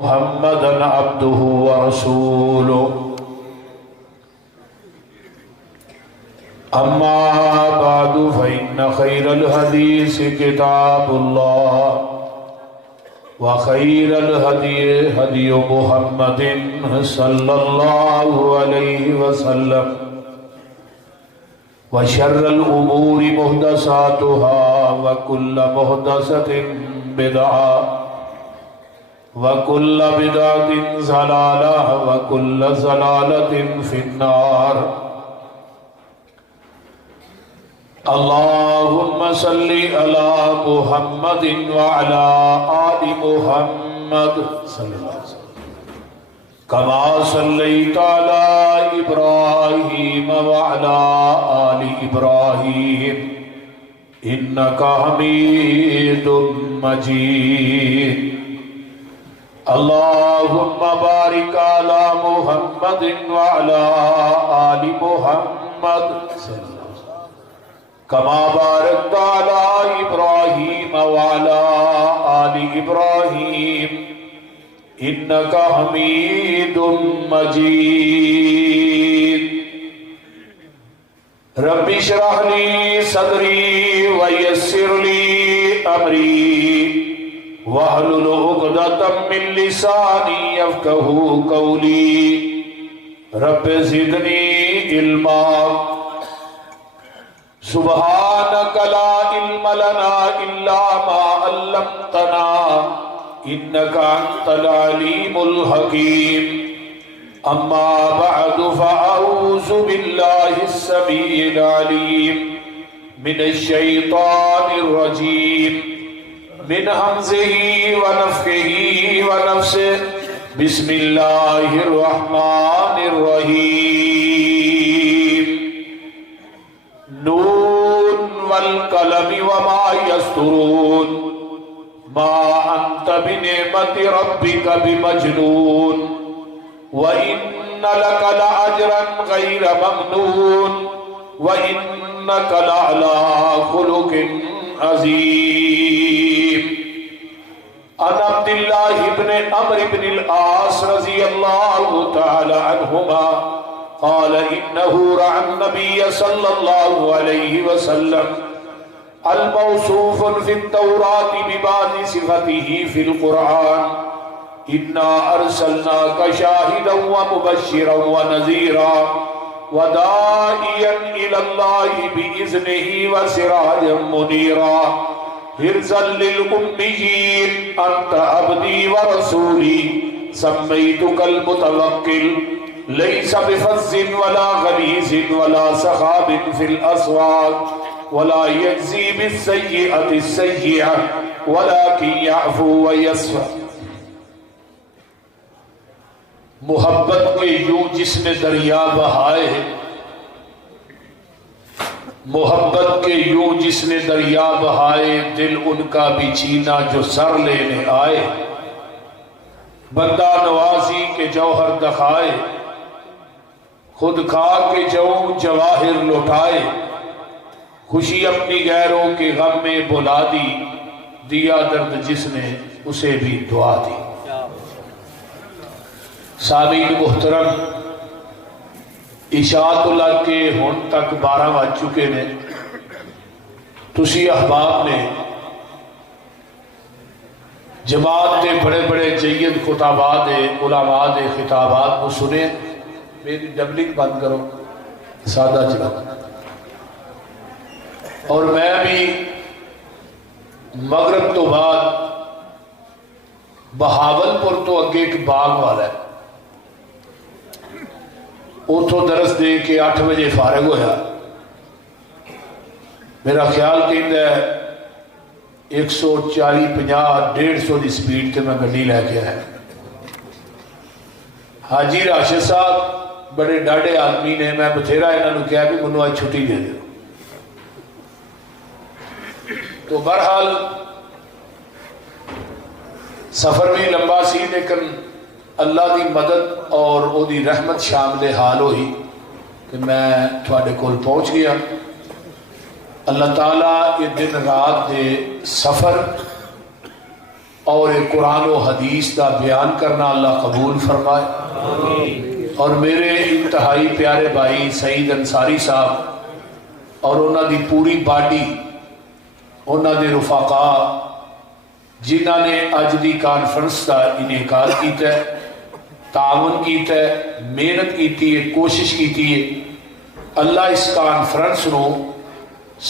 محمدا عبده ورسوله أما بعد فإن خير الحديث كتاب الله وخير الهدي هدي محمد صلى الله عليه وسلم وشر الأمور محدثاتها وكل محدثة بدعة وكل بدعة ضلالة وكل ضلالة في النار. اللهم صل على محمد وعلى آل محمد صلى الله عليه وسلم كما صليت على إبراهيم وعلى آل إبراهيم إنك حميد مجيد. اللهم بارك على محمد وعلى آل محمد كما باركت على إبراهيم وعلى آل إبراهيم إنك حميد مجيد. رب اشرح لي صدري ويسر لي أمري واحلل عقدة من لساني يفقهوا قولي. رب زدني علما سبحانك لا علم لنا إلا ما علمتنا إنك أنت العليم الحكيم. أما بعد فأعوذ بالله السميع العليم من الشيطان الرجيم من همزه ونفخه ونفسه. بسم الله الرحمن الرحيم. نون والقلم وما يسطرون ما أنت بنعمة ربك بمجنون وإن لك لأجرا غير ممنون وإنك لعلى خلق عظيم. عن عبد الله بن عمرو بن العاص رضي الله تعالى عنهما قال إنه رأى النبي صلى الله عليه وسلم الموصوف في التوراة ببعض صفته في القرآن إنا أرسلناك شاهدا ومبشرا ونذيرا وداعيا إلى الله بإذنه وسراجا منيرا حرزا للأميين أنت عبدي ورسولي سميتك المتوكل ليس بفظ ولا غليظ ولا سخاب في الأسواق ولا يجزي بالسيئة السيئة ولكن يعفو ويصفح. محبت کے یوں جس نے دریا بہائے محبت کے یوں جس نے دریا بہائے دل ان کا بھی چھینا جو سر لینے آئے. بندہ نوازی کے جوہر دکھائے خود کھا کے جو جواہر لوٹائے. خوشی اپنی غیروں کے غم میں بلا دی دیا درد جس نے اسے بھی دعا دی. سامعین محترم عشاء تو لگ کے ہن تک 12 بج چکے نے. تسی احباب نے جماعت دے بڑے بڑے جید خطابات علماء دے خطابات کو سنے. میری ڈبلنگ بند کرو سادہ چلا. اور میں بھی مغرب تو بعد بہاولپور تو اگے ایک باغ والا ہے اتھوں درس دے کے 8 بجے فارغ ہویا. میرا خیال کہندا ہے 140 50 150 دی سپیڈ تے میں گڈی لے کے آیا. حاجی راشد صاحب بڑے ڈاڈے آدمی نے. میں بتھیرا انہوں نے کہا کہ منو آج چھٹی دے دو. تو بہرحال سفر بھی لمبا سی لیکن اللہ دی مدد اور او دی رحمت شامل حال ہوئی کہ میں تھوڑے کول پہنچ گیا. اللہ تعالیٰ یہ دن رات دے سفر اور قرآن و حدیث کا بیان کرنا اللہ قبول فرمائے. اور میرے انتہائی پیارے بھائی سعید انصاری صاحب اور انہوں دی پوری باڈی، انہوں دے رفقا جنہوں نے اج دی کانفرنس کا انعقاد کیتا ہے، تعاون کیتا ہے، محنت کیتی ہے، کوشش کیتی ہے، اللہ اس کانفرنس نو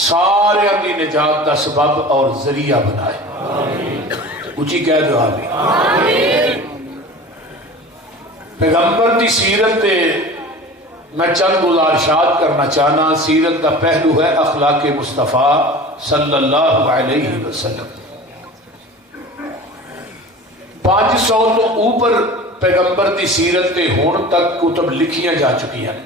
سارے دی نجات کا سبب اور ذریعہ بنائے. اچھی کہہ دو آمین. پیغمبر دی سیرت تے میں چند گزارشات کرنا چاہنا. سیرت کا پہلو ہے اخلاق مصطفیٰ صلی اللہ علیہ وسلم. 500 تو اوپر پیغمبر دی سیرت تے ہون تک کتب لکھیاں جا چکی ہیں.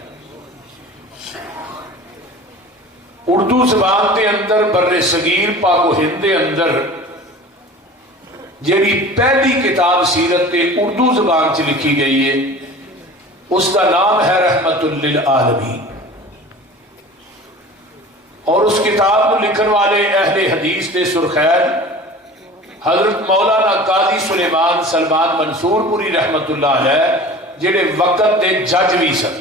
اردو زبان دے اندر بر صغیر پاک و ہند دے اندر جیڑی پہلی کتاب سیرت تے اردو زبان چ لکھی گئی ہے اس کا نام ہے رحمت للعالمین. اور اس کتاب کو لکھن والے اہل حدیث دے سرخیر حضرت مولانا قاضی سلیمان سلمان منصور پوری رحمت اللہ علیہ جڑے وقت دے جج بھی سن.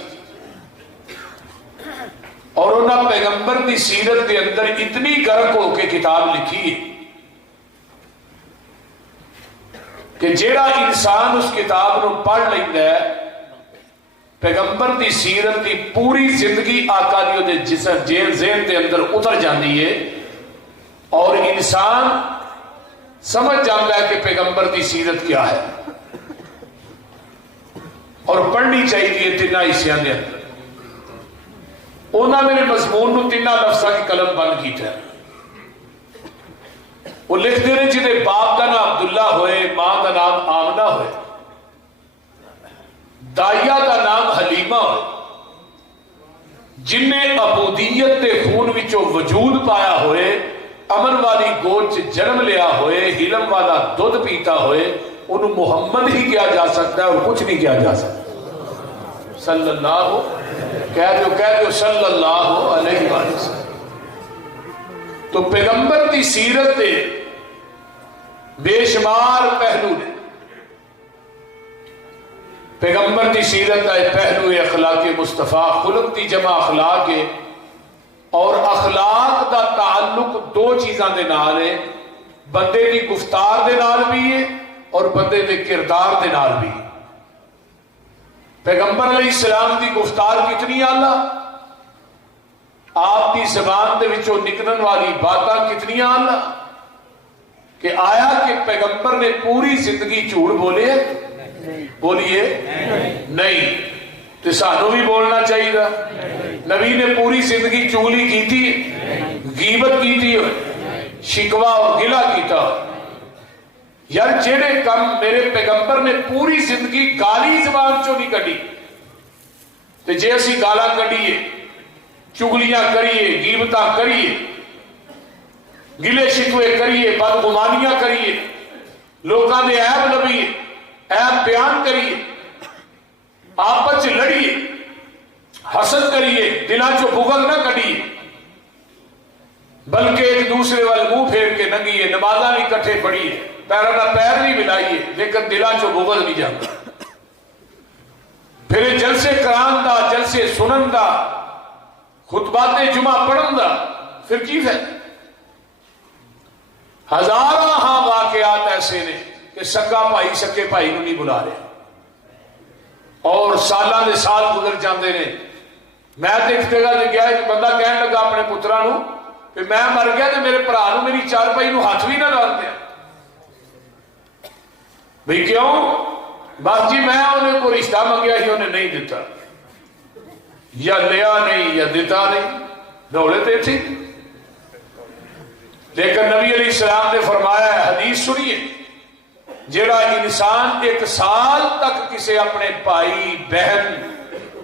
اور انہاں پیغمبر دی سیرت دے اندر اتنی غرق ہو کے کتاب لکھی ہے کہ جیڑا انسان اس کتاب کو پڑھ لیتا ہے پیغمبر دی سیرت دی پوری زندگی آقا دی دے جسم جیل ذہن دے اندر اتر جاندی ہے اور انسان سمجھ جاتا ہے کہ پیغمبر دی سیرت کیا ہے اور پڑھنی چاہیے تینہ حصیاں دے اندر. انہاں میرے مضمون نو تینہ لفظاں کی قلم بند کیتا ہے. وہ لکھ دے رہے جنہیں باپ کا نام عبداللہ ہوئے، ماں کا نام آمنہ ہوئے، دائیا کا نام حلیمہ ہوئے، جن نے عبودیت دے خون وچوں وجود پایا ہوئے، امن والی گود جنم لیا ہوئے، حلم والا دودھ پیتا ہوئے، انہوں محمد ہی کیا جا سکتا ہے اور کچھ نہیں کیا جا سکتا. صلی اللہ کہہ دو صلی اللہ علیہ وسلم. تو پیغمبر دی سیرت دے بے شمار پہلو نے. پیغمبر دی سیرت کا پہلو ہے اخلاق مصطفیٰ. خلق دی جمع اخلاق ہے اور اخلاق دا تعلق دو چیزاں دے نال ہے، بندے دی گفتار دے نال بھی ہے اور بندے دے کردار دے نال بھی ہے. پیغمبر علیہ السلام دی گفتار کتنی اعلیٰ، آپ دی زبان دے وچوں نکلن والی باتاں کتنی اعلیٰ کہ آیا کہ پیغمبر نے پوری زندگی جھوٹ بولے بولیے نہیں تو سانوں بھی بولنا چاہیے. نبی نے پوری زندگی چغلی کی تھی، غیبت کی تھی، شکوہ اور گلہ کیتا. یار جیڑے کم میرے پیغمبر نے پوری زندگی گالی زبان چوں نہیں کڈی تو جے اسی گالا کڈیے، چگلیاں کریے، غیبتاں کریے، گلے شکوے کریے، بدگمانیاں کریے، لوکاں دے عیب لبیے، عیب بیان کریے، آپس لڑیے، حسد کریے، دلاں چوں بغض نہ کڈیے بلکہ ایک دوسرے وال منہ پھیر کے ننگیے، نمازاں نہیں کٹھے پڑھیے، پیروں کا پیر نہیں ملائیے لیکن دلاں چوں بغض نہیں جاتا. پھر جلسے کران دا، جلسے سنن دا، خطبات جمعہ پڑھن دا پھر کی ہے. ہزاراں ہاں واقعات ایسے نے کہ سکا بھائی سکے بھائی کو نہیں بلا رہے اور سالاں دے سال گزر جاندے نے. میں دیکھتے گا کہ گیا ایک بندہ کہنے لگا اپنے پتراں نو کہ میں مر گیا تو میرے بھرا نو میری چارپائی نو ہاتھ بھی نہ لا دیا. بھئی کیوں؟ بس جی میں انہیں کو رشتہ منگیا ہی انہیں نہیں دیتا، یا لیا نہیں یا دیتا نہیں، دولے تے تھی. لیکن نبی علیہ السلام نے فرمایا ہے، حدیث سنیے، جیڑا انسان 1 سال تک کسے اپنے بھائی بہن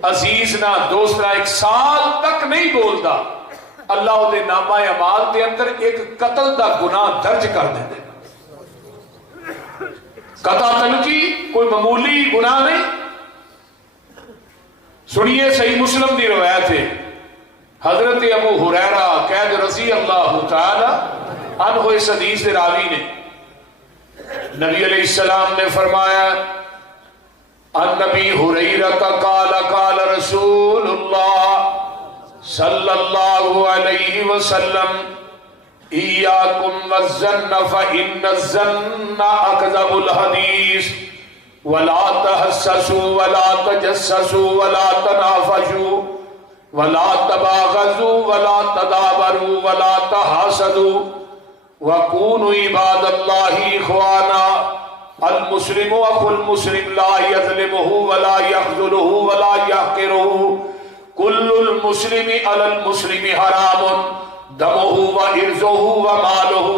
عزیز نہ دوست نہ 1 سال تک نہیں بولتا، اللہ دے نامہ اعمال دے اندر ایک قتل دا گناہ درج کر دے. قتل کی کوئی معمولی گناہ نہیں. سنیے صحیح مسلم دی روایت ہے، حضرت ابو ہریرہ قید رضی اللہ تعالی عنہ اس حدیث دے راوی نے نبی علیہ السلام نے فرمایا عن نبی ہریرہ قال قال رسول اللہ صلی اللہ علیہ وسلم ایاکم والظن فإن الظن اکذب الحدیث ولا تحسسوا ولا تجسسوا ولا تنافسوا ولا تباغضوا ولا تدابروا ولا تحاسدوا وكونوا عباد الله اخوانا المسلم اخو المسلم لا يظلمه ولا يخذله ولا يحقره كل المسلم على المسلم حرام دمه وعرضه وماله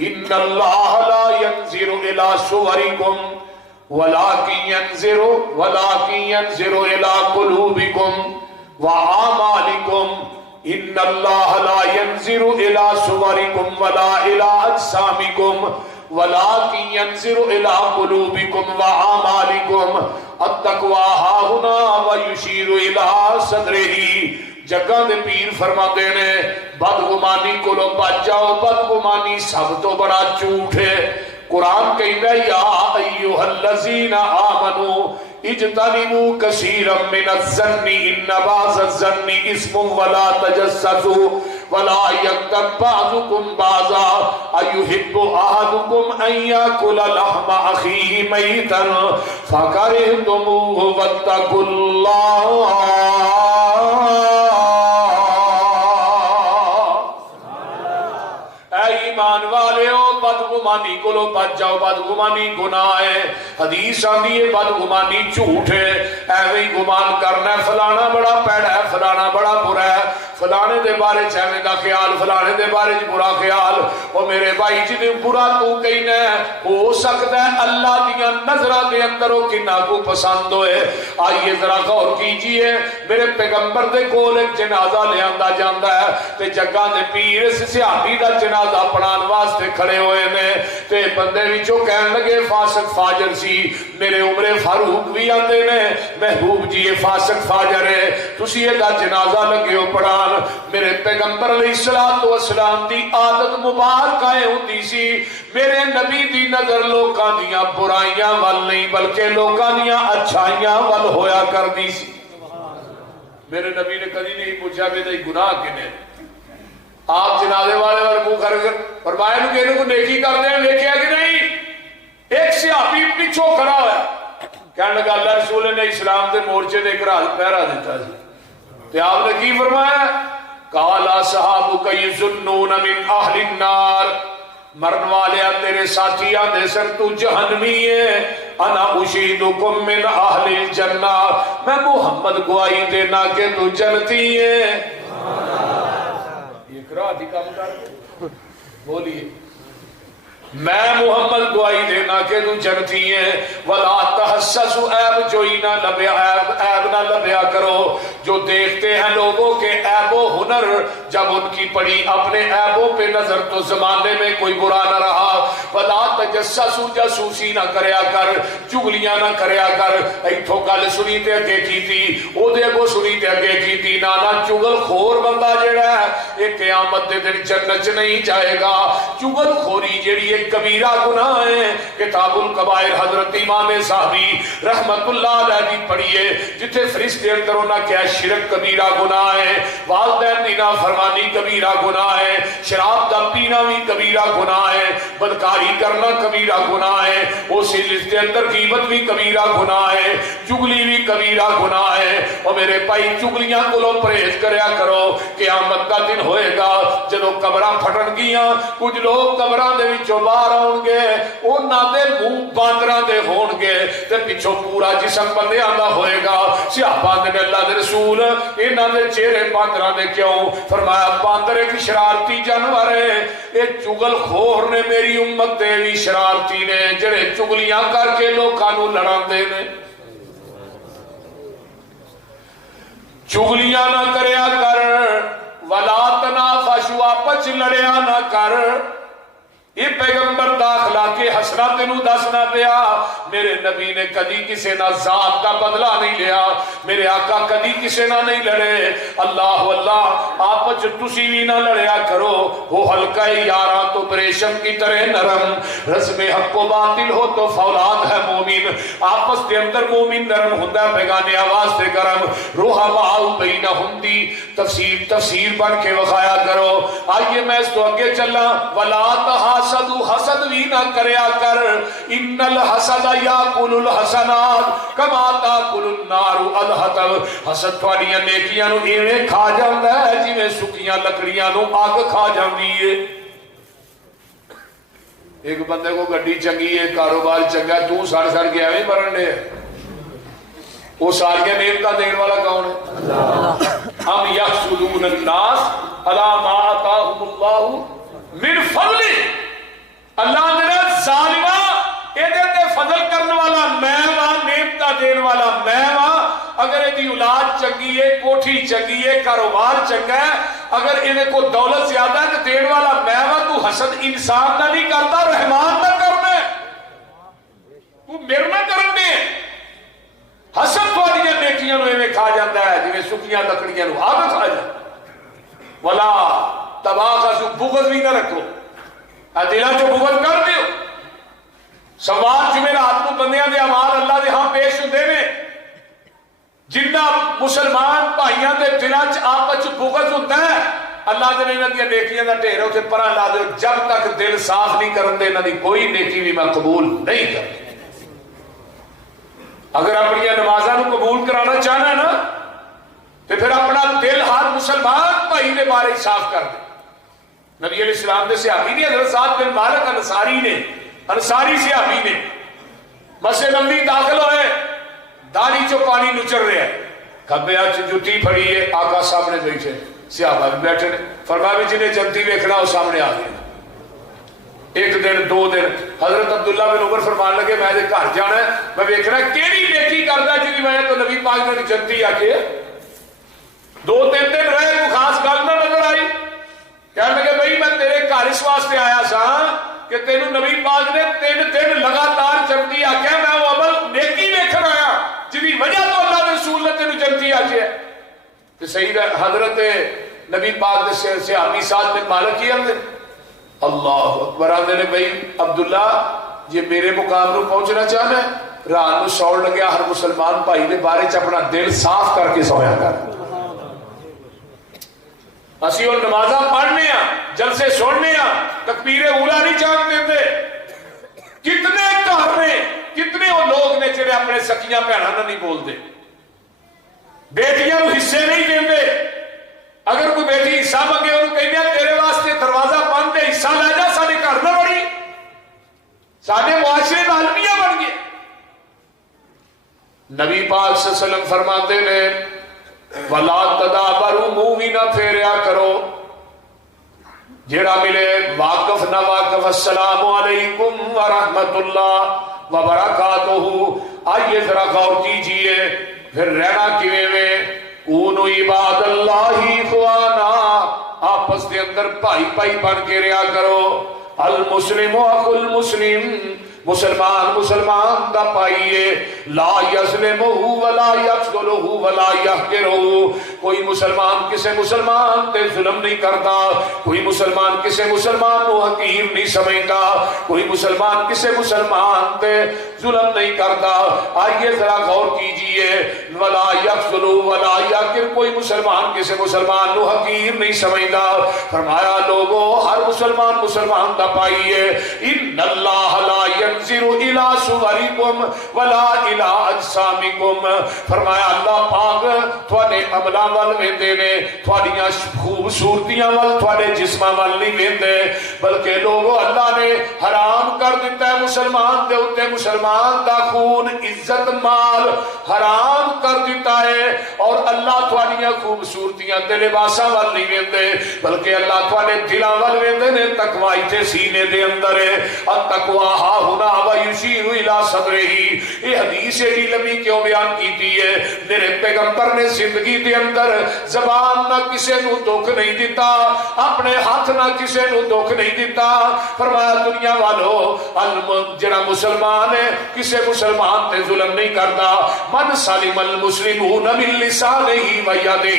ان الله لا ينظر الى صوركم ولكن ينظر الى قلوبكم وأعمالكم ان الله لا ينظر الى صوركم ولا الى اجسامكم ولكن ينظر الى قلوبكم وأعمالكم التقوى ها هنا ويشير الى صدره جگہ دے پیر فرماتے نے بدگمانی کو لو بچ جاؤ، بدگمانی سب تو بڑا جھوٹ ہے۔ قرآن کہتا ہے یا ایھا الذین آمنوا اجتنبوا کثیرا من الظن ان بعض الظن اثم ولا تجسسوا ولا یغتب بعضکم بعضا ایحب احدکم ان یاکل لحم اخیہ میتا فکرہتموہ واتقوا اللہ۔ ایمان والے ہو بدگمانی کو لو بچ جاؤ، بدگمانی گناہ ہے۔ حدیث آندی ہے بدگمانی جھوٹ ہے، ایویں گمان کرنا ہے فلانا بڑا پیڑا ہے، فلانا بڑا برا ہے، فلانے دے بارے چیویں دا خیال، فلانے دے بارے برا خیال۔ وہ میرے بھائی جی برا تو کہنا ہے، ہو سکتا ہے اللہ دیا نظرہ دے اندر ہو کنا کو پسند ہوئے۔ آئیے ذرا غور کیجئے، میرے پیغمبر دے کول ایک جنازہ لے آندا جاندا ہے تے جگہ دے پیر اس صحابی دا جنازہ پڑھان واسطے کھڑے ہوئے نے تے بندے وچوں کہن لگے فاسق فاجر سی۔ میرے عمر فاروق بھی آندے نے محبوب جی یہ فاسق فاجر ہے، تسی یہ دا جنازہ لگے ہو پڑھان۔ میرے پیغمبر علیہ السلام دی عادت مبارکہ ہوندی سی، میرے نبی دی نظر لوکاں دیاں برائیاں وال نہیں بلکہ لوکاں دیاں اچھائیاں وال ہویا کردی سی۔ میرے نبی نے کبھی نہیں پوچھا کہ نہیں گناہ کنے، آپ جنازے والے اور منہ کر کے فرمایا نو کہ کو نیکی کر دیں، نیکی ہے کہ نہیں؟ ایک صحابی پیچھو کھڑا ہوا کہنے لگا اللہ رسول نے اسلام دے مورچے دے ایک راز پہرا دیتا سی تے آپ نے کی فرمایا قال اصحابک یظنون من اہل النار، مرن والے تیرے ساتھی آندے سن تو جہنمی ہے، انا اشہدکم من اہل الجنہ، میں محمد گواہی دینا کہ تو جنتی ہے۔ یہ قرآن ہی کام کر بولیے میں محمد گواہی دینا کہ تو جنتی ہے۔ ولا تحسسوا عیب جوئی نہ لبیا، عیب نہ لبیا کرو۔ جو دیکھتے ہیں لوگوں کے عیب و ہنر جب ان کی پڑی اپنے عیبوں پہ نظر تو زمانے میں کوئی برا نہ رہا۔ ولا تجسسوا جاسوسی نہ کریا کر، چگلیاں نہ کریا کر، ایتھوں گل سنی تے اگے کیتی او دے اگوں سنی تے اگے کیتی، نانا چگل خور بندہ جڑا ہے یہ قیامت دے دن جنت نہیں جائے گا۔ چگل خوری جڑی ایک کبیرہ گناہ ہے، کتاب الکبائر حضرت امام صاحبی رحمت اللہ علیہ دی پڑھیے جتھے فرشتے اندر انہاں کیا شرک کبیرہ گناہ ہے، والدین دی نافرمانی کبیرہ گناہ ہے، شراب دا پینا بھی کبیرہ گناہ ہے، بدکاری کرنا کبیرہ گناہ ہے، اسی لسٹ کے اندر غیبت بھی کبیرہ گناہ ہے، چگلی بھی کبیرہ گناہ ہے۔ اور میرے بھائی چگلیاں کو پرہیز کریا کرو، قیامت کا دن ہوئے گا جدوں قبراں پھٹن گیاں کچھ لوگ قبراں دے وچوں باہر آؤن گے، انہاں دے منہ باندراں دے ہون گے تے پچھوں پورا جسم بندیاں دا ہوئے گا۔ صحابہ نے اللہ دے رسول انہاں دے چہرے باندراں دے کیوں؟ فرمایا باندر ایک شرارتی جانور ہے، یہ چگل خور نے میری امت دے بھی شرارتی نے جڑے چگلیاں کر کے لوکاں نوں لڑاندے نے۔ چگلیاں نہ کریا کر، ولا تنافسوا آپس لڑیا نہ کر۔ یہ پیغمبر دا اخلاق حسنہ تینوں دسنا پیا. میرے نبی نے کدی کسی نہ ذات کا بدلہ نہیں لیا, میرے آقا کدی کسی نہ نہیں لڑے. اللہ اللہ آپس تسی بھی نہ لڑیا کرو. وہ حلقہ یاراں تو پریشم کی طرح نرم, رسم حق و باطل ہو تو فولاد ہے مومن. آپس کے اندر مومن نرم ہوتا ہے, بیگانے آواز سے گرم. رحماء بینہم دی تفسیر بن کے وخایا کرو. آئیے میں اس تو آگے چلا. ولا تحاسدوا, حسد بھی نہ کریا کر. ان الحسد یاکل الحسنات کما تاکل النار الحطب. حسد تھوڑیاں نیکیاں نو ایویں کھا جاندا ہے جویں سکیاں لکڑیاں نو اگ کھا جاندی ہے. ایک بندے کو گڈی چنگی ہے, کاروبار چنگا, تو سڑ سڑ کے ایویں مرن دے. وہ ساری نعمتاں دین والا کون ہے؟ ہم یحسدون الناس علی ما آتاہم اللہ من فضل. اللہ نے ظالمہ ایدے تے فضل کرنے والا میں وا, نعمتاں دین والا میں وا. اگر یہ اولاد چنگی ہے, کوٹھی چنگی ہے, کاروبار چنگا ہے, اگر انہیں کو دولت زیادہ ہے تو دین والا میں وا. تو حسد انسان نہ نہیں کرتا, رحمان نہ کرنے, تو میرے نہ کرنے. حسد تھوڑی نیکیاں نو ایویں کھا جاتا ہے جویں سکیاں لکڑیاں نو آگ کھا جاتا. ولا تباغضوا, بغض بھی نہ رکھو, دلاں چوں بغض کر دیو. سوال جمعرات نو بندیاں دے اعمال اللہ دے ہاں پیش ہوندے نے. جنہ مسلمان بھائیاں دے دلاں چ آپس بغض ہوندا ہے, اللہ دے انہاں دی نیکیاں دا ڈھیر اوتے پراں لا دیو. جب تک دل صاف نہیں کرن دے انہاں دی کوئی نیکی بھی میں قبول نہیں کروں. اگر اپنی نمازاں نو قبول کرانا چاہنا ہے نا, تو پھر اپنا دل ہر مسلمان بھائی دے بارے صاف کر دے. نبی علیہ السلام دے صحابی نے, حضرت سعد بن مالک انصاری نے, انصاری صحابی نے مسجد نبوی داخل ہوئے, داڑھی چو پانی نچر رہا ہے, کھبے ہاتھ جُتی پھڑی ہے, آقا سامنے بیٹھے, صحابہ بھی بیٹھے نے. فرمایا بھی جنہیں جنتی ویکھنا وہ سامنے آ گئے. ایک دن دو دن حضرت عبداللہ بن عمر فرمان لگے میں گھر جانا ہے, میں ویکھنا کیڑی نیکی کردا جی میں تو نبی پاک نے جنتی آ کے. دو تین دن رہے, کوئی خاص گل نہ نظر آئی. کہنے لگے بھائی میں تیرے گھر اس واسطے آیا سا کہ تینوں نبی پاک نے تین دن لگاتار جنتی آکھیا, میں وہ عمل نیکی ویکھن آیا جی وجہ تو اللہ کے رسول نے تینوں جنتی آکھیا. تو سید حضرت نبی پاک دے صحابی سعد بن مالک کی ہم نے اللہ اکبر آدھے نے بھائی عبداللہ یہ میرے مقام نو پہنچنا چاہنا ہے, رات نو سوڑ لگیا ہر مسلمان بھائی نے بارے چ اپنا دل صاف کر کے سویا کر. اسی اور نمازاں پڑھنے ہیں, جلسے سننے ہیں, تکبیر اولا نہیں جانتے تھے. کتنے گھر نے, کتنے وہ لوگ نے جڑے اپنے سکیاں بھیناں نہیں بولتے, بیٹیاں نو حصے نہیں دیندے. اگر کوئی بیٹی حصہ منگے انہوں کہنے تیرے واسطے دروازہ بند ہے, حصہ لے جا, سارے گھر نہ بڑی, سارے معاشرے عالمیہ بن گئے. نبی پاک صلی اللہ علیہ وسلم فرماتے نے وَلَا تَدَابَرُوا, منہ بھی نہ پھیریا کرو. جیڑا ملے واقف نہ واقف, السلام علیکم ورحمت اللہ وبرکاتہ. آئیے ذرا غور کیجئے پھر رہنا کیویں میں. اونو عباد اللہ اخوانا, آپس کے اندر بھائی بھائی بن کے رہا کرو. المسلم اخو المسلم, مسلمان مسلمان دا پائیے. لا یظلمہ ولا یخذلہ ولا یحقرہ, کوئی مسلمان کسے مسلمان تے ظلم نہیں کرتا, کوئی مسلمان کسے مسلمان کو حقیر نہیں سمجھتا, کوئی مسلمان کسے مسلمان تے ظلم نہیں کرتا. آئیے ذرا غور کیجئے, ولا یخذلہ ولا یحقر, کوئی مسلمان کسے مسلمان کو حقیر نہیں سمجھتا. فرمایا لوگوں ہر مسلمان مسلمان دا پائیے. ان اللہ لا ينظر الى صورکم ولا الى اجسامکم, فرمایا اللہ پاک تھوڑے عملاں وال ویندے نے, تھوڑیاں خوبصورتیاں وال تھوڑے جسماں وال نہیں ویندے, بلکہ لوگوں اللہ نے حرام کر دیتا ہے مسلمان دے اوتے مسلمان دا خون عزت مال حرام کر دیتا ہے. اور اللہ تھوڑیاں خوبصورتیاں تے لباساں وال نہیں ویندے, بلکہ اللہ تھوڑے دلاں وال ویندے نے. تقوی تے سینے دے اندر ہے, التقوی ہا ہنا و یشیر الی صدرہ. یہ حدیث حدیث ایڈی لمبی کیوں بیان کیتی ہے؟ میرے پیغمبر نے زندگی دے اندر زبان نہ کسے نو دکھ نہیں دیتا، اپنے ہاتھ نہ کسے نو دکھ نہیں دیتا۔ فرمایا دنیا والو جڑا مسلمان ہے کسے مسلمان تے ظلم نہیں کرتا۔ من سلم المسلمون من لسانہ و یدہ،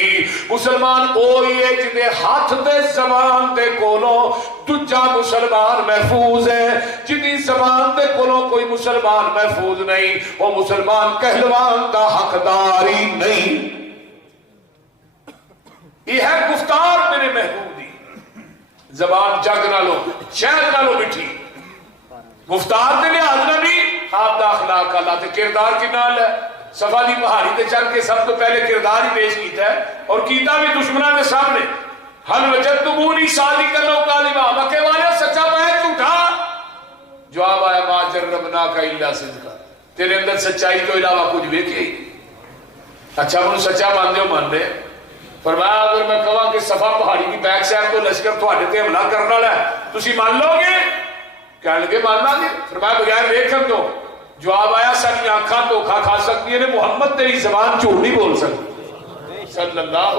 مسلمان کوئی ہے جدے ہاتھ تے زبان دے کولوں دجا مسلمان محفوظ ہے، جدی زبان دے کولوں کوئی مسلمان محفوظ نہیں، وہ مسلمان کہلوان دا حقدار ہی نہیں۔ یہ ہے گفتار میرے محبوب دی، زبان جگ نہ لو شہد نہ لو مٹھی، گفتار دے لحاظ نہ بھی آپ دا اخلاق اللہ تے کردار کی نال ہے۔ صفا دی پہاڑی تے چڑھ کے سب تو پہلے کردار ہی پیش کیتا ہے، اور کیتا بھی دشمنوں کے سامنے۔ حل وجدتمونی صادقا او کاذبا، مکے والے سچا پایا جھوٹا؟ جواب آیا ما جربناک الا صدقا، تیرے اندر سچائی تو علاوہ کچھ ویکھے ہی۔ اچھا منو سچا مان دیو، مان دے۔ فرمایا اگر میں کہاں کہ صفا پہاڑی کی بیک سائڈ تو لشکر تھوڑے تے حملہ کرنے والا ہے، تسی مان لو گے؟ کہنے لگے ماننا گے؟ فرمایا بغیر ویکھن دو۔ جواب آیا ساری آنکھاں دھوکھا کھا سکتی ہیں، محمد تیری زبان جھوٹ نہیں بول سکتی صلی اللہ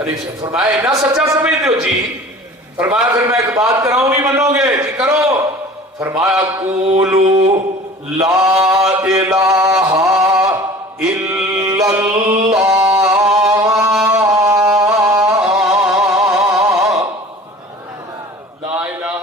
علیہ وسلم۔ فرمایا اتنا سچا سمجھتے ہو جی؟ فرمایا پھر میں ایک بات کراؤں نہیں منو گے؟ جی کرو۔ فرمایا قولوا لا الہ الا اللہ، لا الہ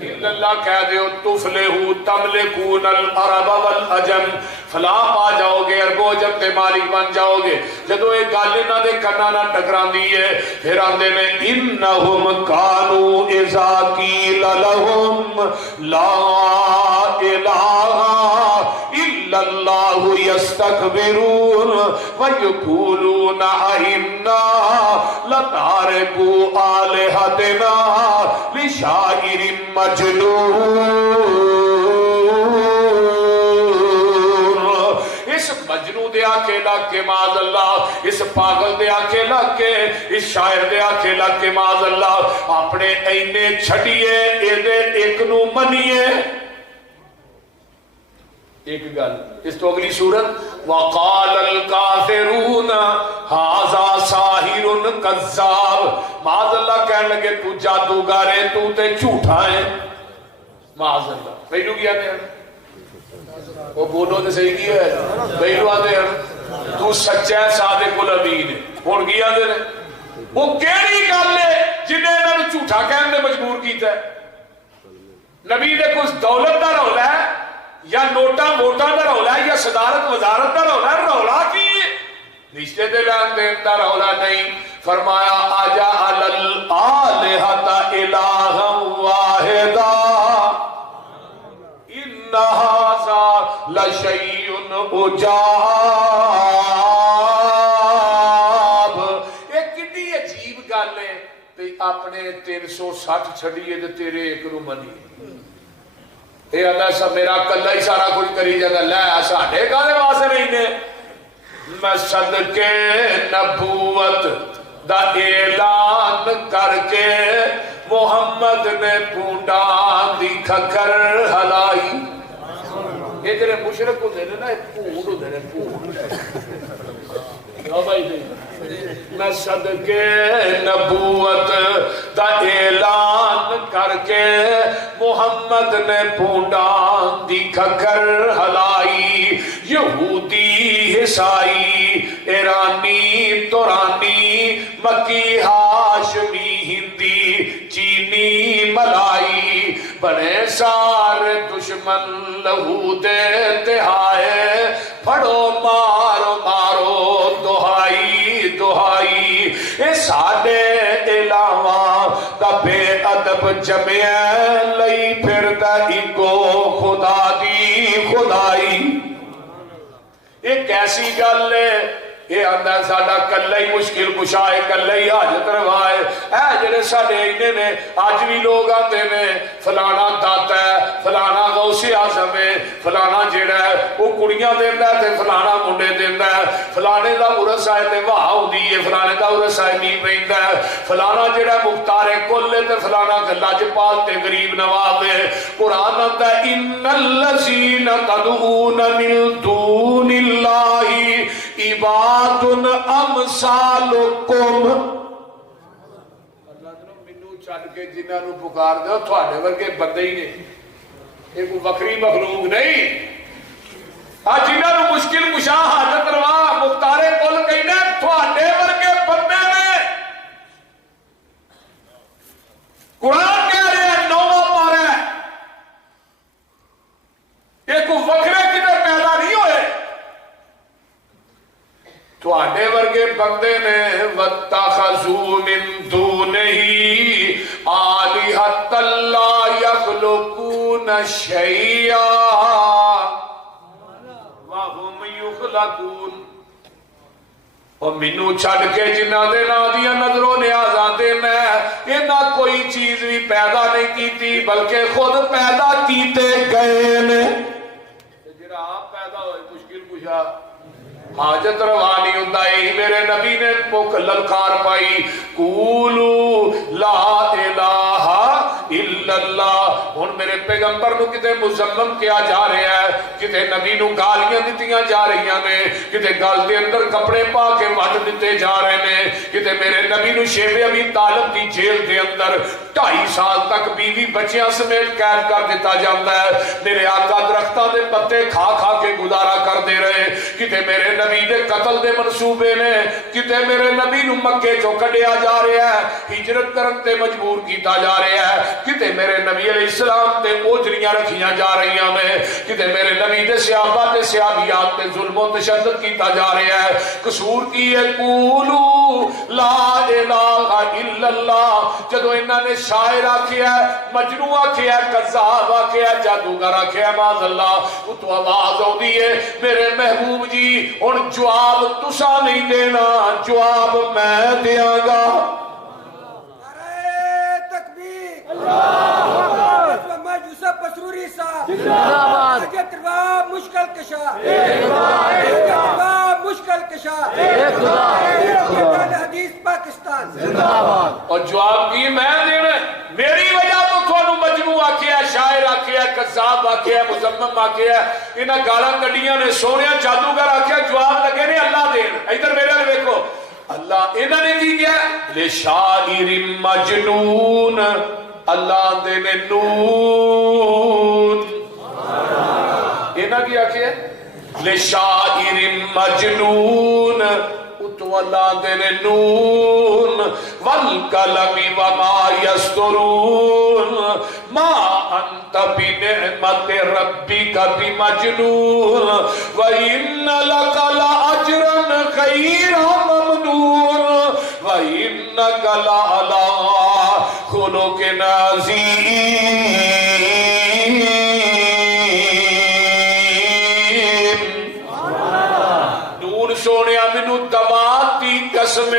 الا اللہ کہہ دیو تفلحوا تملکون العرب والعجم، فلاح پا جاؤ گے، عرب و عجم تے مالک بن جاؤ گے۔ جدو ایک گل انہاں دے کنا نہ ٹکراندی ہے، پھر آندے نے انہم کانوا اذا قیل لہم لا الہ الا اللہ یستکبرون ویقولون ائنا لتارکو آلہتنا لشاعر مجنون۔ اس مجنو دے آکے لگ کے معاذ اللہ، اس پاگل دے آکے لگ کے، اس شاعر دے آکے لگ کے معاذ اللہ اپنے اینے چھڑیے ایدے ایک نو منیے۔ ایک گل اس تو اگلی صورت وقال الکافرون ھذا ساحر کذاب، معاذ اللہ کہنے لگے تو جادوگر ہے، تو تے جھوٹا ہے معاذ اللہ۔ پہلو کیا دے وہ بولو تو صحیح کی ہے، پہلو آدھے تو سچا ہے صادق الامین ہے، ہن کی آدھے نے وہ کیڑی گل ہے جنہیں انہاں نوں جھوٹا کہنے دے مجبور کیتا ہے؟ نبی دے کچھ دولت دا رولا ہے یا نوٹاں ووٹاں دا رولا ہے یا صدارت وزارت دا رولا ہے؟ رولا کی رشتے دے لین دین دا رولا نہیں۔ فرمایا اجعل الآلہۃ الہا واحدا ان ھذا لشیء عجاب۔ ایک کتنی عجیب گل ہے تے اپنے 360 چھڑیے تے تیرے ایک نو منی۔ اے اللہ سا میرا کلا ہی سارا کچھ کری جاتا، لے ساڈے کالے واسطے نہیں نے۔ میں صدقے نبوت دا اعلان کر کے محمد نے پونڈاں دی کھکر ہلائی۔ یہ جڑے مشرک ہوندے نے نا، پونڈ ہوندے نے پونڈ۔ میں صدقے نبوت دا اعلان کر کے محمد نے پونڈاں دی کھکر ہلائی۔ یہودی عیسائی ایرانی تورانی مکی ہاشمی ہندی چینی ملائی، بڑے سارے دشمن لہو دے تہائے، پھڑو مارو مارو دہائی دہائی۔ اے ساڈے علاوہ دا بے ادب جمعے لئی پھردا اکو خدا دی خدائی۔ یہ کیسی گل ہے؟ یہ آندا ساڈا کلا ہی مشکل کشا ہے، کلا ہی حاجت روا ہے۔ اے جڑے ساڈے اینے نے اج بھی لوگ آندے نے فلانا داتا ہے، فلانا غوث اعظم ہے، فلانا جڑا ہے وہ کڑیاں دیندا ہے تے فلانا منڈے دیندا ہے، فلانے دا عرس ہے تے واہ ہوندی ہے، فلانے دا عرس ہے نہیں پیندا ہے، فلانا جڑا مختار کل ہے تے فلانا لاجپال تے غریب نواز ہے۔ قرآن آندا ان الذین تدعون من دون عباد امثالکم، مینوں چھڈ کے جنہاں نوں پکار دے تھوڑے ورگے بندے ہی نے، یہ کوئی وکری مخلوق نہیں۔ جنہاں نوں مشکل کشا حاجت روا مختار کل کہنا تھوڑے ورگے بندے نے۔ قرآن کہہ رہے ہیں نوواں پارہ ہے، یہ کوئی وکرے کدھر پیدا نہیں ہوئے، تھوڑے ورگے بندے نے۔ وَاتَّخَذُوا مِن دُونِهِ آلِهَةً لَا يَخْلُقُونَ شَيْئًا وَهُمْ يُخْلَقُونَ، اور مینوں چھڈ کے جنہاں دے ناں دیاں نظروں نیازاں تے میں انہاں کوئی چیز بھی پیدا نہیں کیتی بلکہ خود پیدا کیتے گئے نے۔ جڑا آپ پیدا ہوئے مشکل کشا حاجت روا نہیں ہوندا، میرے نبی نے مک للکار پائی قولو لا الہ الا اللہ۔ ہن میرے پیغمبر نو کتے مذمم کیا جا رہا ہے، کتے نبی نو گالیاں دتیاں جا رہی نے، کتے گل دے اندر کپڑے پا کے وڈ دتے جا رہے نے، کتے میرے نبی نو شیخ ابی طالب دی جیل دے اندر 2.5 سال تک بیوی بچیاں سمیت قید کر دیتا جاتا ہے۔ میرے آقا درختاں دے پتے کھا کھا کے گزارا کر دے رہے، کتے میرے نبی دے قتل دے منصوبے نے، کتے میرے نبی نو مکے چوں کڈیا جا رہا ہے، ہجرت کرن تے مجبور کیتا جا رہا ہے، کتے میرے نبی علیہ السلام تے اوجریاں رکھیاں جا رہی ہیں، کتے میرے نبی دے صحابہ تے صحابیات تے ظلم و تشدد کیتا جا رہا ہے۔ قصور کی ہے قولو لا الہ الا اللہ، جدو انہاں نے شاعر آکھیا ہے، مجنون آکھیا ہے، قذاب آکھیا ہے، جادوگر آکھیا ہے، معاذ اللہ، تو آواز آؤندی ہے میرے محبوب جی ہن جواب تسا نہیں دینا، جواب میں دیاں گا۔ نعرہ تکبیر، اللہ اکبر، یوسف پسروری صاحب حاجت روا مشکل کشا، حاجت روا مشکل کشا، حدیث پاکستان۔ اور جواب کی میں دینا، میری وجہ تو تھوڑا مجنون آکھیا ہے، شاعر آکھیا ہے، قذاب آکھیا ہے، مذمم آکھیا ہے، انہاں گالاں کڈیاں نے، سونیا جادوگر آکھیا، جواب لگے نے اللہ دین۔ ادھر میرے نال ویکھو، اللہ انہاں نے کی کیا لے شاعر مجنون، اللہ دے نے نون، انہاں کی آکھیا لے شاعر مجنون، تو اللہ دے نے نون، والقلم وما یسطرون، ما انت بنعمت ربک بمجنون، وَإِنَّ لَكَ لَأَجْرًا غَيْرَ مَمْنُونٍ، وَإِنَّكَ لَعَلَىٰ خُلُقٍ عَظِيمٍ۔ نور سونیا مینو دوات دی قسم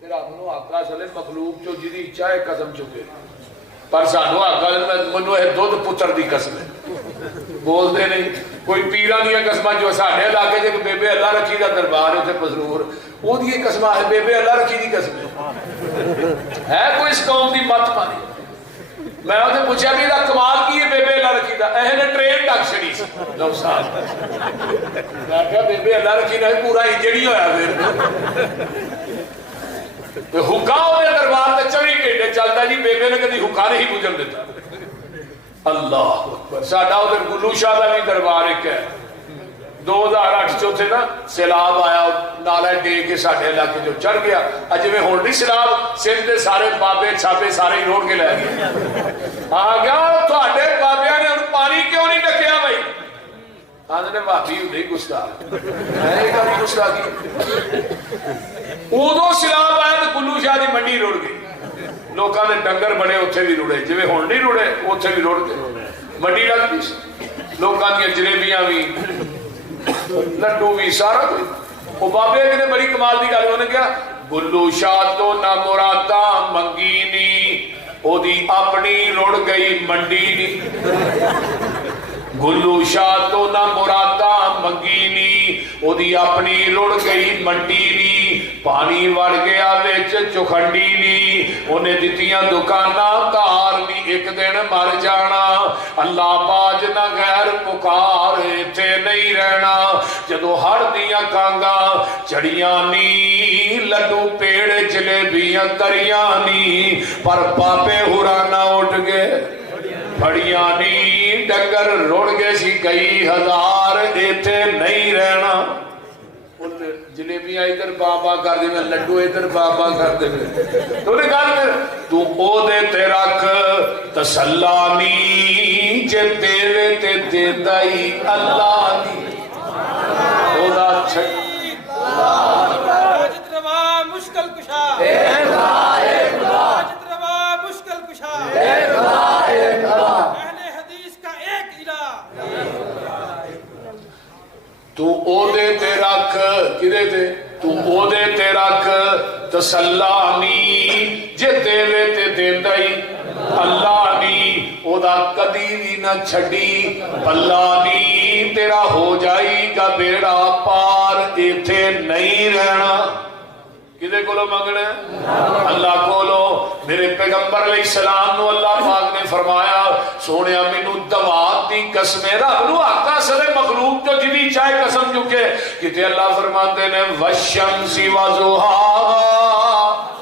تیرا منو آقا صلی مخلوق چو جدی چاہے قسم چکے، پر سانو آقا منو ہے دودھ پتر دی قسم ہے، بول دے نہیں کوئی پیران دیا قسمہ جو ساڑھے علاقے جے بے بے اللہ رکھی دا دربار ہے اسے پسرور، وہ دیئے قسمہ ہے بے بے اللہ رکھی دی قسم ہے کوئی اس قوم دی مت مانی۔ میں نے پوچھا بھی دا کمال کی ہے بے بے اللہ رکھی دا، اہنے ٹرین ڈاک شڑی 9 سال، میں کہا بے بے اللہ رکھی دا پورا انجڑی ہویا پھر حکا ہوئے دربار تے 24 گھنٹے چلتا جی، بے بے نے کدی حکا نہیں گزر دیتا۔ اللہ اکبر، ساڈا ادھر گلو شاہ دا بھی دربار ایک ہے، 2008 چوتھے نا سیلاب آیا، نالا ڈے کے ساڈے علاقے جو چڑھ گیا، اج میں ہون نہیں سیلاب، سندھ دے سارے بابے چھاپے سارے روڑ کے لے گئے۔ آ گیا تھوڑے بابیاں نے پانی کیوں نہیں ڈکیا بھائی؟ آدھے نے بھابی نہیں گستاخ، میں نے کہا گستاخی، ادو سیلاب آیا تو گلو شاہ دی منڈی رڑ گئی، لوکاں نے ڈنگر بڑے اتنے بھی رڑے، جی ہوں نہیں رڑے اتنے بھی رڑ گئے، منڈی لگ گئی، لوکاں دیا جلیبیاں بھی لڈو بھی سارا کوئی۔ وہ بابے نے بڑی کمال دی گل انہوں نے کہا گلو شاہ تو نہ مراداں منگی نی، او دی اپنی رڑ گئی منڈی نی، گلو شاہ تو نہ مراداں منگی نی او دی اپنی رڑ گئی منڈی نی پانی وڑ گیا وچ چوکھنڈی نی انہیں دتیاں دکاناں تار نی ایک دن مر جانا اللہ باج نہ غیر پکار ایتھے نہیں رہنا جدو ہڑ دیاں کانگا چڑیاں نی لڈو پیڑ جلیبیاں تریاں نی پر پاپے ہرانا اٹھ گئے پھڑیاں نی ڈنگر روڑ گئے سی کئی ہزار ایتھے نہیں رہنا جلیبیاں ادھر بابا کر دے میں لڈو ادھر بابا کر دے میں تو نے کہا تو او دے تے رکھ تسلانی جے دیوے تے دے دائی اللہ دی او دا چھٹ حاجت روا مشکل کشا حاجت روا مشکل کشا اہل حدیث کا ایک الہ تو او دے تے رکھ کدے تے تو او دے تے رکھ تسلانی جے دیوے تے دیندائی اللہ نی او دا کدی بھی نہ چھڑی اللہ نی تیرا ہو جائی گا بیڑا پار ایتھے نہیں رہنا کدے کولو منگنا اللہ کولو میرے پیغمبر علیہ السلام نو اللہ پاک نے فرمایا سونیا مینو دوات دی قسم رب نو آقا سر مخلوق تو جدی چاہے قسم چکے کتے اللہ فرماتے نے والشمس وضحاها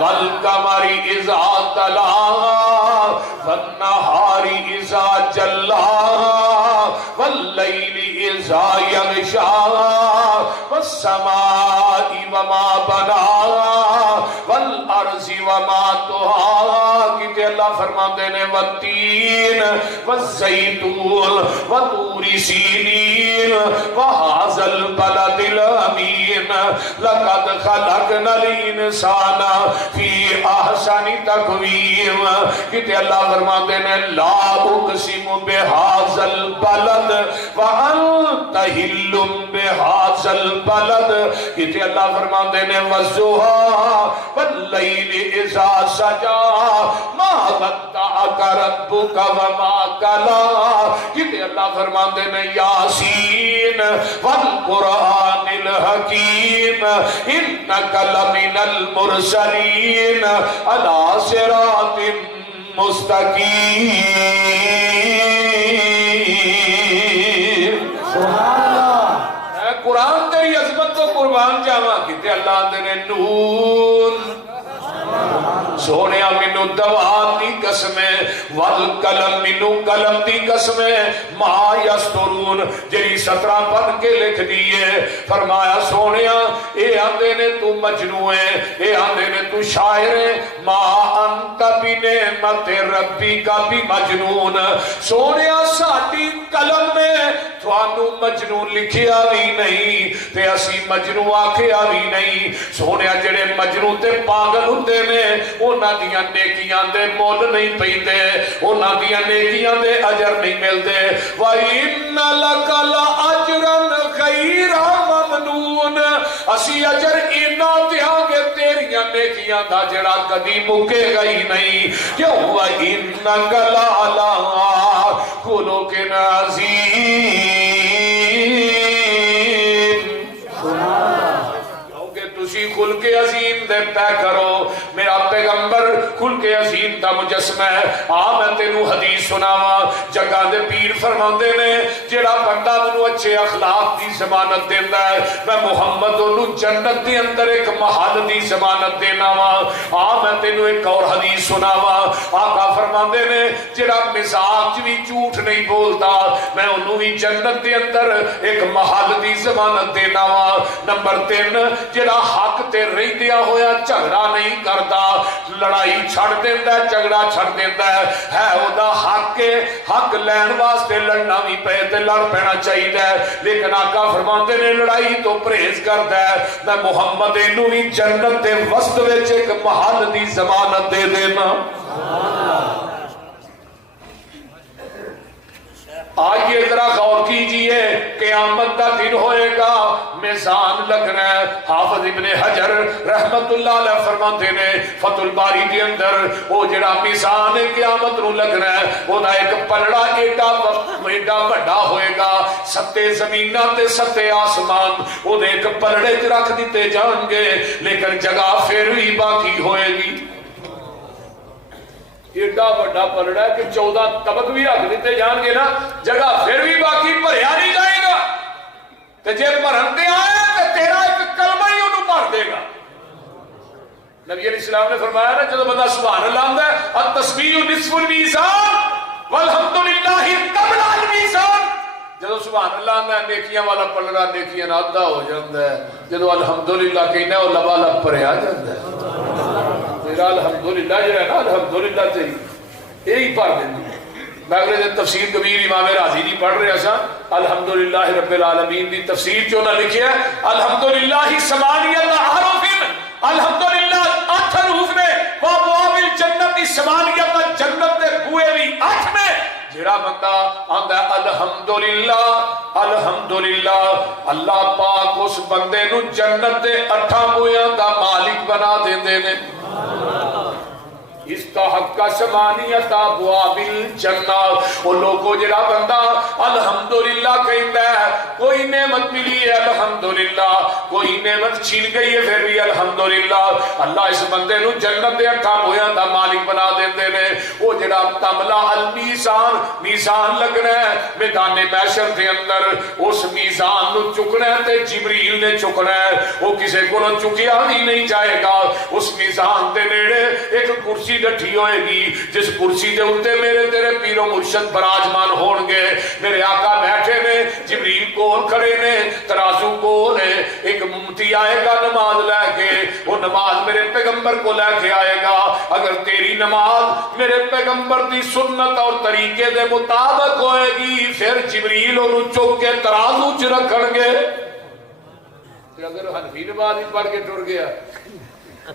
والقمر اذا تلاها والنهار اذا جلاها والليل اذا يغشاها والسماء وما بناها والارض وما طحاها کتے اللہ فرماتے نے والتین والزیتون وطور سینین وهذا البلد الامین لقد خلقنا الانسان فی احسن تقویم کتے اللہ فرماتے نے لا اقسم بهذا البلد وانت حل بهذا البلد کتے اللہ فرماتے نے والضحى واللیل اذا سجا ما ودعك ربك وما قلى کتے اللہ فرماتے نے یاسین والقرآن الحکیم انک لمن المرسلین علی صراط مستقیم قرآن تیری عظمت تو قربان جاواں کتے اللہ دے نون سونیا منو دوات دی قسمیں والقلم منو قلم دی قسمیں ما یسترون جری 17 پڑھ کے لکھ دیئے فرمایا سونیا اے آندے نے تو مجنو ہے اے آندے نے تو شاعر ہے ما انت بنعمت ربی کا بھی مجنون سونیا ساڑی قلم میں توانو مجنون لکھیا بھی نہیں تے اسی مجنون آکھیا بھی نہیں سونیا جڑے مجنون تے پاگل ہوتے نے اونا دیاں نیکیاں دے مول نہیں پیندے اونا دیاں نیکیاں دے اجر نہیں ملدے وَإِنَّ لَكَ لَأَجْرًا غَيْرَ مَمْنُونَ اسی اجر اینا دیاں گے تیریاں نیکیاں دا جڑا کدی مکے گئی نہیں کیوں وَإِنَّكَ لَعَلَىٰ خُلُقٍ عَظِيمٍ تسی خلق عظیم دے پہ کرو میرا پیغمبر خلق عظیم دا مجسمہ ہے میں تینو حدیث سناواں جگہ دے پیر فرماندے نے جڑا بندہ منو اچھے اخلاق دی ضمانت دیندا ہے میں محمد انو جنت دے اندر ایک محل دی ضمانت دینا وا میں تینو ایک اور حدیث سناواں آقا فرماندے نے جڑا مزاج بھی جھوٹ نہیں بولتا میں انو بھی جنت دے اندر ایک محل دی ضمانت دینا وا نمبر 3 جڑا حق تے رہی دیا ہویا جھگڑا نہیں کرتا لڑائی چھڑ دیندہ ہے جھگڑا چھڑ دیندہ ہے او دا حق کے حق لین واسطے لڑنا بھی پہ تے لڑ پینا چاہیے لیکن آقا فرماندے نے لڑائی تو پریز کرتا ہے میں محمد انو ہی جنت دے وسط وچ ایک محل دی ضمانت دے دینا آئیے ذرا غور کیجئے قیامت کا دن ہوئے گا میزان لگنا ہے. حافظ ابن حجر رحمت اللہ علیہ فرماتے نے فتح الباری دے اندر وہ جڑا میزان قیامت نو لگنا ہے وہ ایک پلڑا ایڈا بڑا ہوئے گا, 7 زمیناں تے 7 آسمان وہ ایک پلڑے چ رکھ دیتے جان گے, لیکن جگہ پھر بھی باقی ہوئے گی. ایڈا بڑا پلڑا ہے کہ 14 طبق بھی رکھ دیتے جان گے نا, جگہ پھر بھی باقی بھریا نہیں جائے گا. تے جے بھرن تے آئے تے تیرا ایک کلمہ ہی انہوں بھر دے گا. نبی علیہ السلام نے فرمایا نا جب بندہ سبحان اللہ آندا ہے التسبیح نصف المیزان والحمدللہ قبل المیزان, جب سبحان اللہ آندا ہے نیکیاں والا پلڑا نیکیاں نال آدھا ہو جاندا ہے, جب الحمدللہ کہنا وہ لبا لب بھریا جاندا ہے. میرا الحمدللہ جو ہے نا الحمدللہ تے یہی پڑھ دیں. میں اگلے دن تفسیر کبیر امام راضی دی پڑھ رہا سا, الحمدللہ رب العالمین دی تفسیر جو نہ لکھیا ہے الحمدللہ ثمانیۃ احرف, الحمدللہ 8 حروف نے, وابواب الجنت ثمانیۃ, جنت دے بوئے بھی 8 نے. جڑا بندہ آندا ہے الحمدللہ الحمدللہ, اللہ پاک اس بندے نو جنت دے 8 بوئیاں دا مالک بنا دیندے نے. استحق ثمانیۃ ابواب الجنہ, وہ لوگوں جڑا بندہ الحمدللہ کہندا ہے, کوئی نعمت ملی ہے الحمدللہ, کوئی نعمت چھین گئی ہے پھر بھی الحمدللہ, اللہ اس بندے نو جنت دے 8 بوئیاں دا مالک بنا دیندے نے. وہ جڑا تملا المیزان, میزان لگنا ہے میدان محشر دے اندر, اس میزان نو چکنا ہے تے جبریل نے چکنا ہے, وہ کسے کو چکیا ہی نہیں جائے گا. اس میزان دے نیڑے ایک کرسی ڈٹھی ہوئے گی, جس کرسی دے اوتے میرے تیرے پیر و مرشد براجمان ہون گے. میرے آقا بیٹھے نے, جبریل کول کھڑے نے, ترازو کول ہے, ایک ممتی آئے گا نماز لے کے, وہ نماز میرے پیغمبر کو لے کے آئے گا. اگر تیری نماز میرے پیغمبر دی سنت اور طریقے دے مطابق ہوئے گی پھر جبریل انہوں چک کے ترازو چ رکھن گے. اگر حنفی نماز ہی پڑھ کے ٹر گیا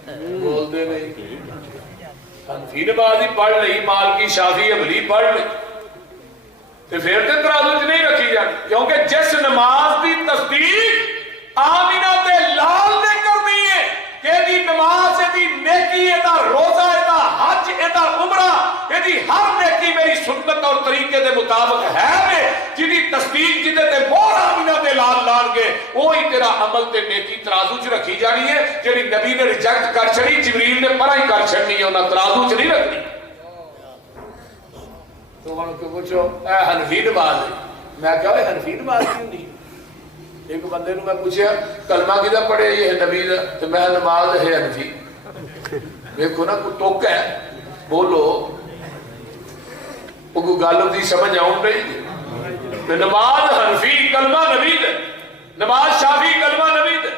بول دے نہیں, حنفی نماز ہی پڑھ لئی, مالکی شافعی حنبلی پڑھ لئی, تو پھر تے ترازو چ نہیں رکھی جاتی. کیونکہ جس نماز دی تصدیق آمینہ تے لال نے کرنی ہے کہ دی نماز دی نیکی, دا روزہ, دا حج, دا عمرہ, دی ہر نیکی میری سنت اور طریقے دے مطابق ہے میں جدی تصدیق جدے تے مور آمینہ تے لال لال گے, وہی تیرا عمل تے نیکی ترازو چ رکھی جانی ہے. جڑی نبی نے ریجیکٹ کر چھڑی جبریل نے پرا ہی کر چھڑنی ہے, انہاں ترازو چ نہیں رکھنی. تو ہن کو پوچھو اے حنفی نماز ہے, میں کہا اے حنفی نماز کیوں نہیں. ایک بندے نو میں پوچھیا کلمہ کدا پڑھے, یہ نبی دا, تو میں نماز ہے حنفی. دیکھو نا کوئی ٹوک ہے بولو, وہ کوئی گل دی سمجھ آؤں نہیں. نماز حنفی کلمہ نبی دے, نماز شافعی کلمہ نبی دے.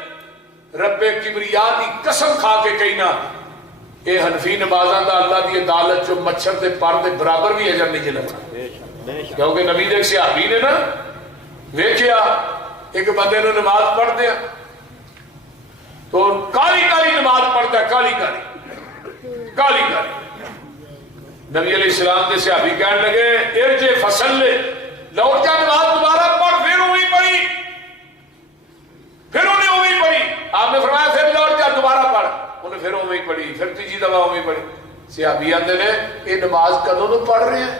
رب کبریا دی قسم کھا کے کہنا اے حنفی نمازاں دا اللہ دی عدالت جو مچھر دے پر دے برابر بھی اجر نہیں جلنا. کیونکہ نبی دے صحابی نے نا ویکھیا ایک بندے نے نماز پڑھ دیا تو کالی کالی نماز پڑھتا ہے, کالی کالی کالی کالی. نبی علیہ السلام دے صحابی کہنے لگے ارجع فصلی, لوٹ جا نماز دوبارہ پڑھ. پھر وہی پڑھی, پھر انہیں وہی پڑھی. آپ نے فرمایا پھر لوٹ جا دوبارہ پڑھ, انہیں پھر وہی پڑھی, پھر تیجی دفعہ وہی پڑھی. صحابی آندے نے یہ نماز کدوں تو پڑھ رہے ہیں؟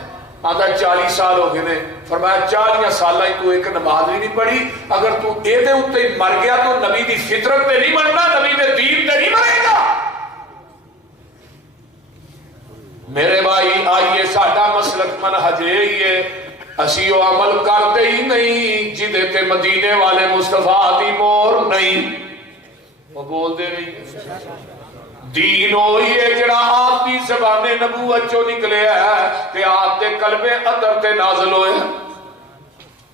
آدھا 40 سال ہو گئے نے. فرمایا 40 سال تو ایک نماز بھی نہیں پڑھی. اگر تو اے دے اوتے مر گیا تو نبی دی فطرت تے نہیں مرنا, نبی دے دین تے نہیں مرے گا. میرے بھائی آئیے ساڈا مسلک منہج یہی ہے, اسی وہ عمل کرتے ہی نہیں جدے تے مدینے والے مصطفیٰ دی مور نہیں. وہ بول دے نہیں. دین ہوئی ہے جڑا آپ دی زبان نبوت چو نکلے ہے تے آپ دے قلب ادب تے نازل ہوئے.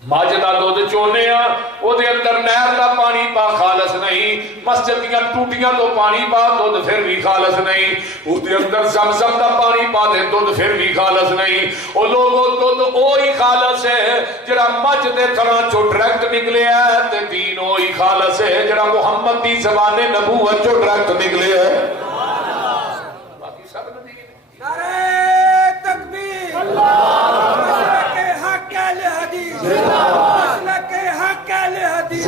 مجھ دا دودھ چونے ہیں وہ دے اندر نہر دا پانی پا خالص نہیں, مسجد دیاں ٹوٹیاں تو پانی پا دودھ پھر بھی خالص نہیں, اس دے اندر زمزم دا پانی پا دے دودھ پھر بھی خالص نہیں. وہ لوگوں دودھ وہی خالص ہے جڑا مجھ دے طرح چو ڈائریکٹ نکلے ہے, تے دین وہی خالص ہے جڑا محمد دی زبان نبوت چو ڈائریکٹ نکلے ہے. باقی سب نبی نعرہ تکبیر, مسلک حق اہل حدیث, مسلک حق اہل حدیث.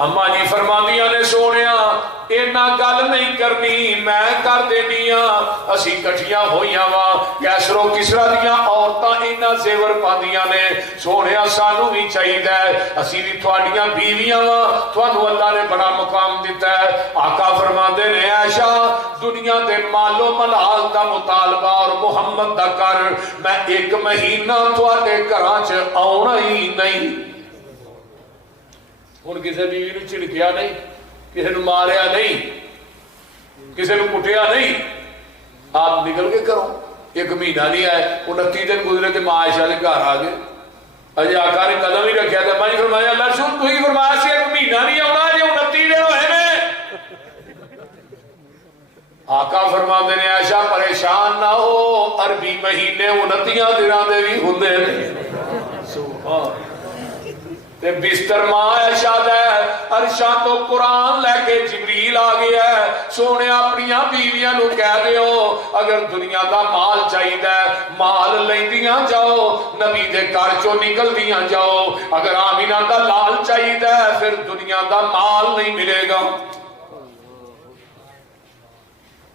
اما جی فرماندیاں نے سونیا اینا گل نہیں کرنی میں کر دینی ہاں اسی کٹھیاں ہوئیاں وا کیسر و کسرا دیاں عورتاں اینا زیور پاندیاں نے سونیا سانو بھی چاہیے اسی بھی تھوڑیاں بیویاں وا تھانو اللہ نے بڑا مقام دیتا ہے آقا فرماندے نے عائشہ دنیا دے مال و ملال دا مطالبہ اور محمد دا کر میں ایک مہینہ تواڈے گھراں چ آਉਣਾ ہی نہیں ہن کسے بیوی نو چھڑکیا نہیں کسی نے ماریا نہیں کسی نے کٹیا نہیں آپ نکل کے کرو ایک مہینہ نہیں آئے 29 دن گزرے تو ماں عائشہ کے گھر آ گئے اجے آقا نے قدم ہی رکھا تھا میں فرمایا اللہ رسول تو ہی فرمایا سی ایک مہینہ نہیں آنا جی 29 دن ہوئے نے آقا فرماندے نے عائشہ پریشان نہ ہو عربی مہینے 29 دنوں دے بھی ہوندے نے سبحان تے بستر ماں عائشہ دا عرشاں تو قرآن لے کے جبریل آ گیا ہے سونے اپنیاں بیویاں نو کہہ دیو اگر دنیا دا مال چاہیے مال لیندیاں جاؤ نبی دے گھر چوں نکلدیاں جاؤ اگر آمینہ دا لال چاہیے پھر دنیا دا مال نہیں ملے گا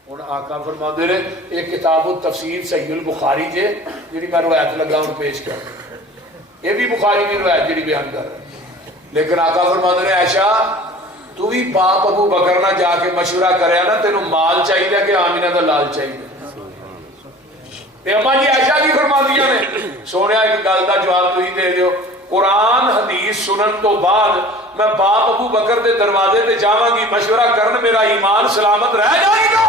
ہن آقا فرماندے نے ایک کتاب التفسیر صحیح البخاری جے جڑی میں روایت لگا ہن پیش کر یہ بھی بخاری کی روایت جڑی بیان کر لیکن آقا فرماندے نے عائشہ تو بھی باپ ابو بکر نہ جا کے مشورہ کریا نا تینوں مال چاہیے کہ آمینہ دا لال چاہیے تے اماں جی عائشہ کی فرماندیاں نے سونیا ایک گل دا جواب تو ہی دے دیو قرآن حدیث سنن تو بعد میں باپ ابو بکر دے دروازے تے جاواں گی مشورہ کرن میرا ایمان سلامت رہ جائے گا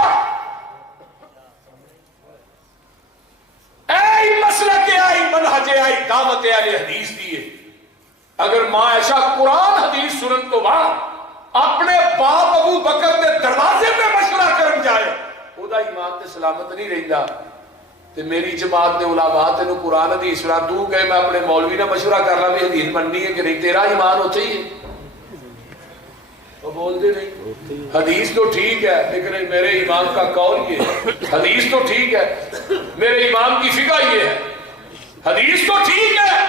اے مسلک آئی منہج آئی دعوت اہل حدیث دیئے اگر ماں عائشہ قرآن حدیث سنن تو بعد اپنے باپ ابو بکر دے دروازے پہ مشورہ کرن جائے او دا ایمان تے سلامت نہیں رہندا تے میری جماعت دے علماء تینو قرآن حدیث سنا تو کہے میں اپنے مولوی نہ مشورہ کرنا بھی حدیث مننی ہے کہ نہیں تیرا ایمان ہوتے ہی ہے وہ بول دے نہیں حدیث تو ٹھیک ہے لیکن میرے ایمان کا قول یہ ہے حدیث تو ٹھیک ہے میرے ایمان کی فقہ یہ ہے حدیث تو ٹھیک ہے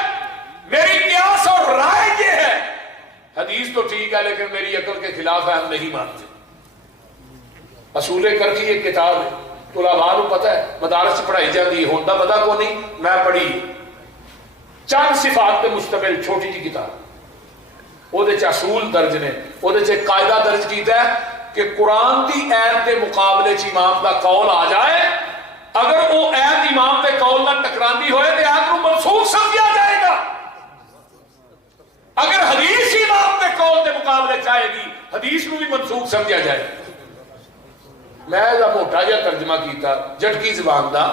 میری قیاس اور رائے یہ ہے حدیث تو ٹھیک ہے لیکن میری عقل کے خلاف ہے ہم نہیں مانتے اصول کرکی ایک کتاب ہے علماء کو پتہ ہے مدارس پڑھائی جاتی ہے ہوندا پتہ کو نہیں میں پڑھی چند صفات پہ مشتمل چھوٹی جی کتاب وہ اصول درج نے وہ قاعدہ درج کیتا ہے کہ قرآن دی ایت کے مقابلے چ امام کا قول آ جائے اگر وہ ایت امام کے قول نہ ٹکراندی ہوئے تو ایت کو منسوخ سمجھا جائے گا اگر حدیث امام کے قول کے مقابلے چاہے گی حدیث کو بھی منسوخ سمجھا جائے گا میں موٹا جہا ترجمہ کیتا جٹکی زبان دا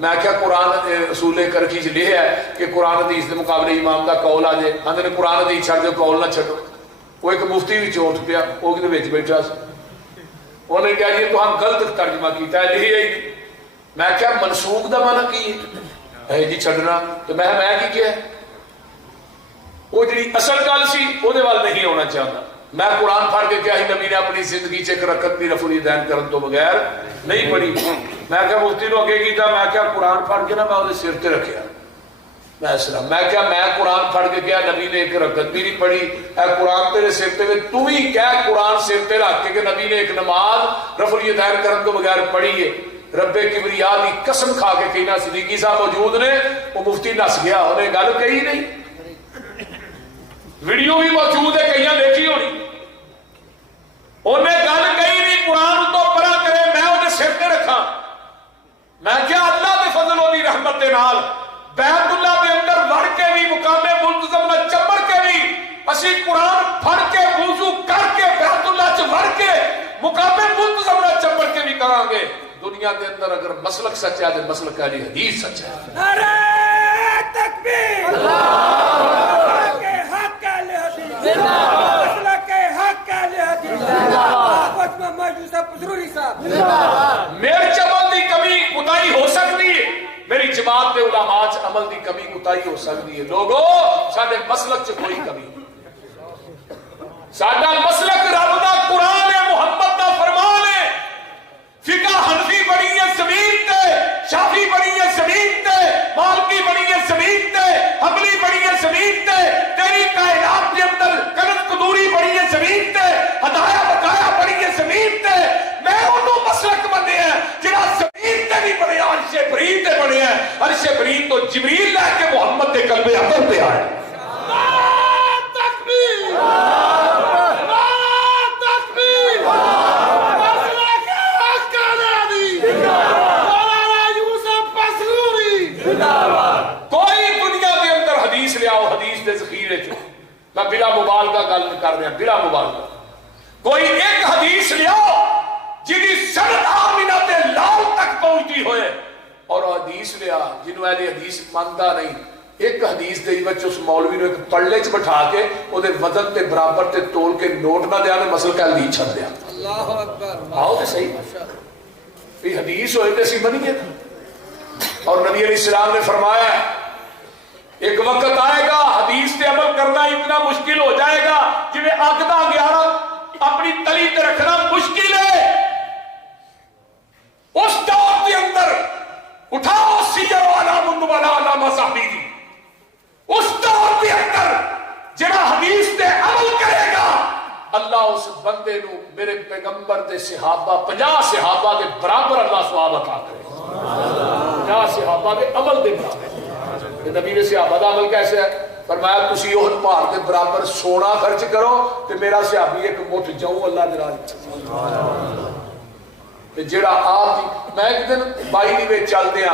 میں کیا قرآن اصول کرکی چ لکھا ہے کہ قرآن حدیث کے مقابلے امام کا قول آ جائے آندے نے قرآن حدیث چھڈ دو قول نہ چھڈو وہ ایک مفتی بھی چوٹ پیا وہ کدے وچ بیٹھا سی انہوں نے کہا یہ تو ہم غلط ترجمہ کیتا ہے لکھیا ہی میں کیا منسوخ دا معنی کی ہے جی چھڈنا تو میں کی کیا وہ جڑی اصل گل سی وہ دے وال نہیں ہونا چاہتا میں قرآن پڑھ کے کیا ہی نبی نے اپنی زندگی چ رکعت بھی رفع الیدین کرن تو بغیر نہیں پڑھی میں کیا مفتی نو اگے کیتا میں کیا قرآن پڑھ کے نا میں وہ سر تے رکھیا میں اسلام میں کیا میں قرآن پڑھ کے کیا نبی نے ایک رکعت بھی نہیں پڑھی اے قرآن تیرے سر تے تو ہی کیا قرآن سر تے رکھ کے کہ نبی نے ایک نماز رفع الیدین کرن تو بغیر پڑھی ہے رب کبریا دی قسم کھا کے کہنا صدیقی صاحب موجود نے وہ مفتی نس گیا انہیں گل کہی نہیں ویڈیو بھی موجود ہے کہیں دیکھی ہونی انہیں گل کہی نہیں قرآن تو پرا کرے میں انہیں سر تے رکھا میں کیا اللہ دے فضل و دی رحمت دے نال بیت اللہ دے اندر وڑ کے بھی مقام منتظم نہ چمر کے بھی اسی قرآن پڑھ کے وضو کر کے بیت اللہ چ وڑ کے مقام منتظم نہ چمر کے بھی کران گے دنیا کے اندر اگر مسلک سچا ہے تو مسلک اہل حدیث سچا ہے نعرہ تکبیر اللہ کے حق اہل حدیث مسلک کے حق اہل حدیث محمد محمد یوسف پسروری صاحب میرے عمل دی کمی کوتاہی ہو سکتی ہے میری جماعت دے علماء چ عمل دی کمی کوتاہی ہو سکتی ہے لوگوں ساڈے مسلک چ کوئی کمی نہیں ساڈا مسلک رب دا قرآن ہے محمد دا فرمان ہے فقہ حنفی بنی ہے زمین تے شافعی بنی ہے زمین تے مالکی بنی ہے زمین تے حنبلی بنی ہے زمین تے تیری کائنات کے اندر کنت قدوری بنی ہے زمین کریم تو جبریل لے کے محمد کے قلب اکبر پہ آئے. کوئی دنیا کے اندر حدیث لے آؤ حدیث دے ذخیرے چ میں بلا مبالغہ گل کر رہا بلا مبالغہ کوئی ایک حدیث لے آؤ جی سند آمینہ تے لال تک پہنچتی ہوئے اور حدیث لیا جنہوں اہل حدیث مانتا نہیں ایک حدیث دے وچ اس مولوی نے ایک پڑلے چ بٹھا کے او دے وزن تے برابر تے تول کے نوٹ نہ دیا نے مسل کا حدیث چھڈ دیا. اللہ اکبر آؤ تے صحیح بھی حدیث ہوئے تے اسی منیے. اور نبی علیہ السلام نے فرمایا ایک وقت آئے گا حدیث تے عمل کرنا اتنا مشکل ہو جائے گا جویں اگ دا انگیارا اپنی تلی تے رکھنا مشکل ہے. اس دور کے اندر اٹھاؤ سیر والا منوالا علامہ صاحبی جی اس دور کے اندر جڑا حدیث تے عمل کرے گا اللہ اس بندے نو میرے پیغمبر دے صحابہ 50 صحابہ دے برابر اللہ ثواب عطا کرے. 50 صحابہ دے عمل دے برابر. نبی نے صحابہ دا عمل کیسے ہے فرمایا تسی احد پہاڑ دے برابر سونا خرچ کرو تے میرا صحابی ایک مٹھ جاؤں اللہ دے راہ جڑا آپ میں ایک دن بائی دی وچ چل دیا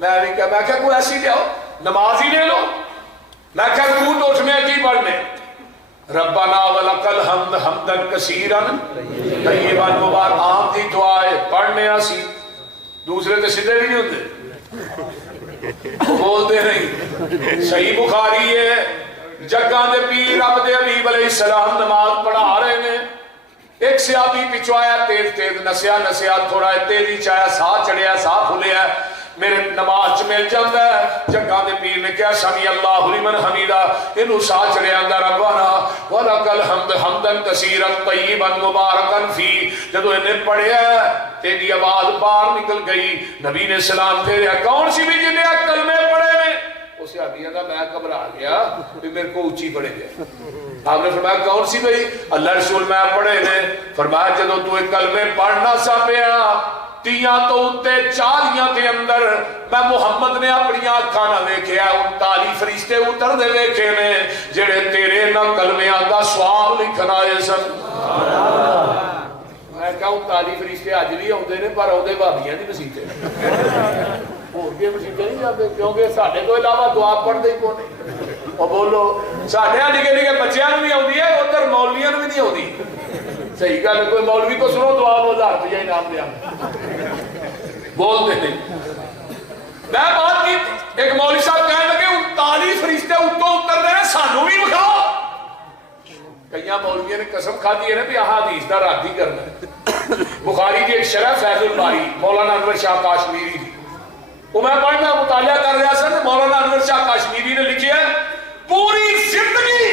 میں کہا کوئی ایسی لے آؤ نماز ہی لے لو. میں کہا تو اٹھ میں کی پڑھنے ربنا ولکل حمد حمدا کثیرا طیبا مبارک عام دی دعا ہے پڑھنے اسی دوسرے تے سیدھے بھی نہیں ہوندے بولتے نہیں. صحیح بخاری ہے جگاں دے پیر رب دے حبیب علیہ السلام نماز پڑھا رہے ہیں ایک صحابی پیچھے آیا تیز تیز نسیا نسیا تھوڑا تیزی چایا ساہ چڑھیا ساہ پھولیا میرے نماز چ مل جاتا ہے. جگاں دے پیر نے کہا سمی اللہ لمن حمیدہ اینو ساہ چڑھیا اندر ربنا ولکل حمد حمدا کثیرا طیبا مبارکا فی جدو انہیں پڑھیا تیری آواز باہر نکل گئی. نبی نے سلام پھیریا کون سی بھی جنہیں کلمے پڑھے میں اسے ابھی کہا میں گھبرا گیا بھی میرے کو اونچی پڑے گیا. آپ نے فرمایا کون سی بھائی اللہ رسول میں پڑھے نے فرمایا جدو تو ایک کلمے پڑھنا سا پیا تیاں تو اتے 40 دے اندر میں محمد نے اپنی آنکھاں نہ ویکھیا 39 فرشتے اتر دے ویکھے نے جڑے تیرے نہ کلمیاں دا سواب لکھن آئے سن. میں کہا 39 فرشتے اج بھی آندے نے پر آندے بھابیاں دی مسیتے اور بھی مسیتے نہیں جاتے کیونکہ ساڈے تو علاوہ دعا پڑھدے ہی کونے. اور بولو ساڈے نکے نکے بچیاں نوں بھی آندی ہے ادھر مولویاں نوں بھی نہیں آندی. صحیح گل کوئی مولوی کو سنو دعا 1000 روپیہ انعام دیا بولتے نہیں. میں بات کی ایک مولوی صاحب کہنے لگے 39 فرشتے اتوں اتر دے سانوں بھی بکھاؤ. کئی مولویوں نے قسم کھادی ہے نا بھی احادیث دا رد ہی کرنا ہے. بخاری کی ایک شرح فیض الباری مولانا انور شاہ کاشمیری دی وہ میں پڑھنا مطالعہ کر رہا سا مولانا انور شاہ کاشمیری نے لکھی ہے پوری زندگی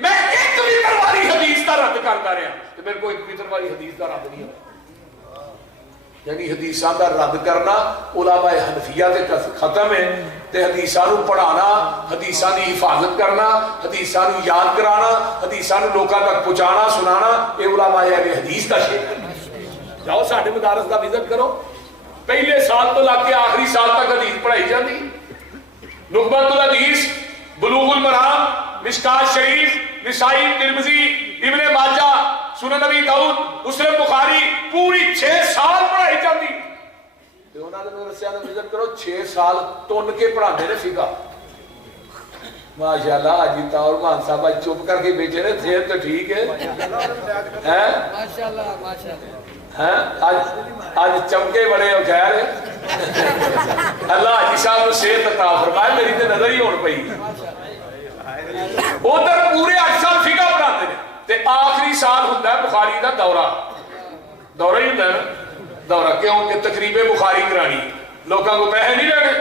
میں ایک بھی ترواری حدیث کا رد کرتا رہا تو میرے کو ایک بھی ترواری حدیث کا رد نہیں ہوا. یعنی حدیثاں کا رد کرنا علماء حنفیہ تے ختم ہے تے حدیثاں نو پڑھانا حدیثاں دی حفاظت کرنا حدیثاں نو یاد کرانا حدیثاں نو لوکاں تک پہنچانا سنانا اے علماء اہل حدیث کا شعر ہے. جاؤ ساڈے مدارس کا وزٹ کرو پہلے سال تو لگ کے آخری سال تک حدیث پڑھائی جاتی. نخبۃ الحدیث بلوغ المرام مشکات شریف نسائی ترمذی ابن ماجہ سنن نبی داؤد مسلم بخاری پوری 6 سال پڑھائی جاتی. تے انہاں نے مدرسے دا وزٹ کرو 6 سال تن کے پڑھاندے نے فقہ. ماشاءاللہ حاجی طاہر مان صاحب چپ کر کے بیٹھے نے صحت تو ٹھیک ہے ہیں ماشاءاللہ ماشاءاللہ آج چمکے بڑے ہو خیر اللہ حاجی صاحب صحت عطا فرمائے میری تے نظر ہی ہون پئی ادھر پورے 8 سال فقہ پڑھاتے ہیں تے آخری سال ہوندا ہے بخاری دا دورہ ہی ہوندا ہے دورہ کیوں کہ تقریب بخاری کرانی لوکاں کو پیسے نہیں لینے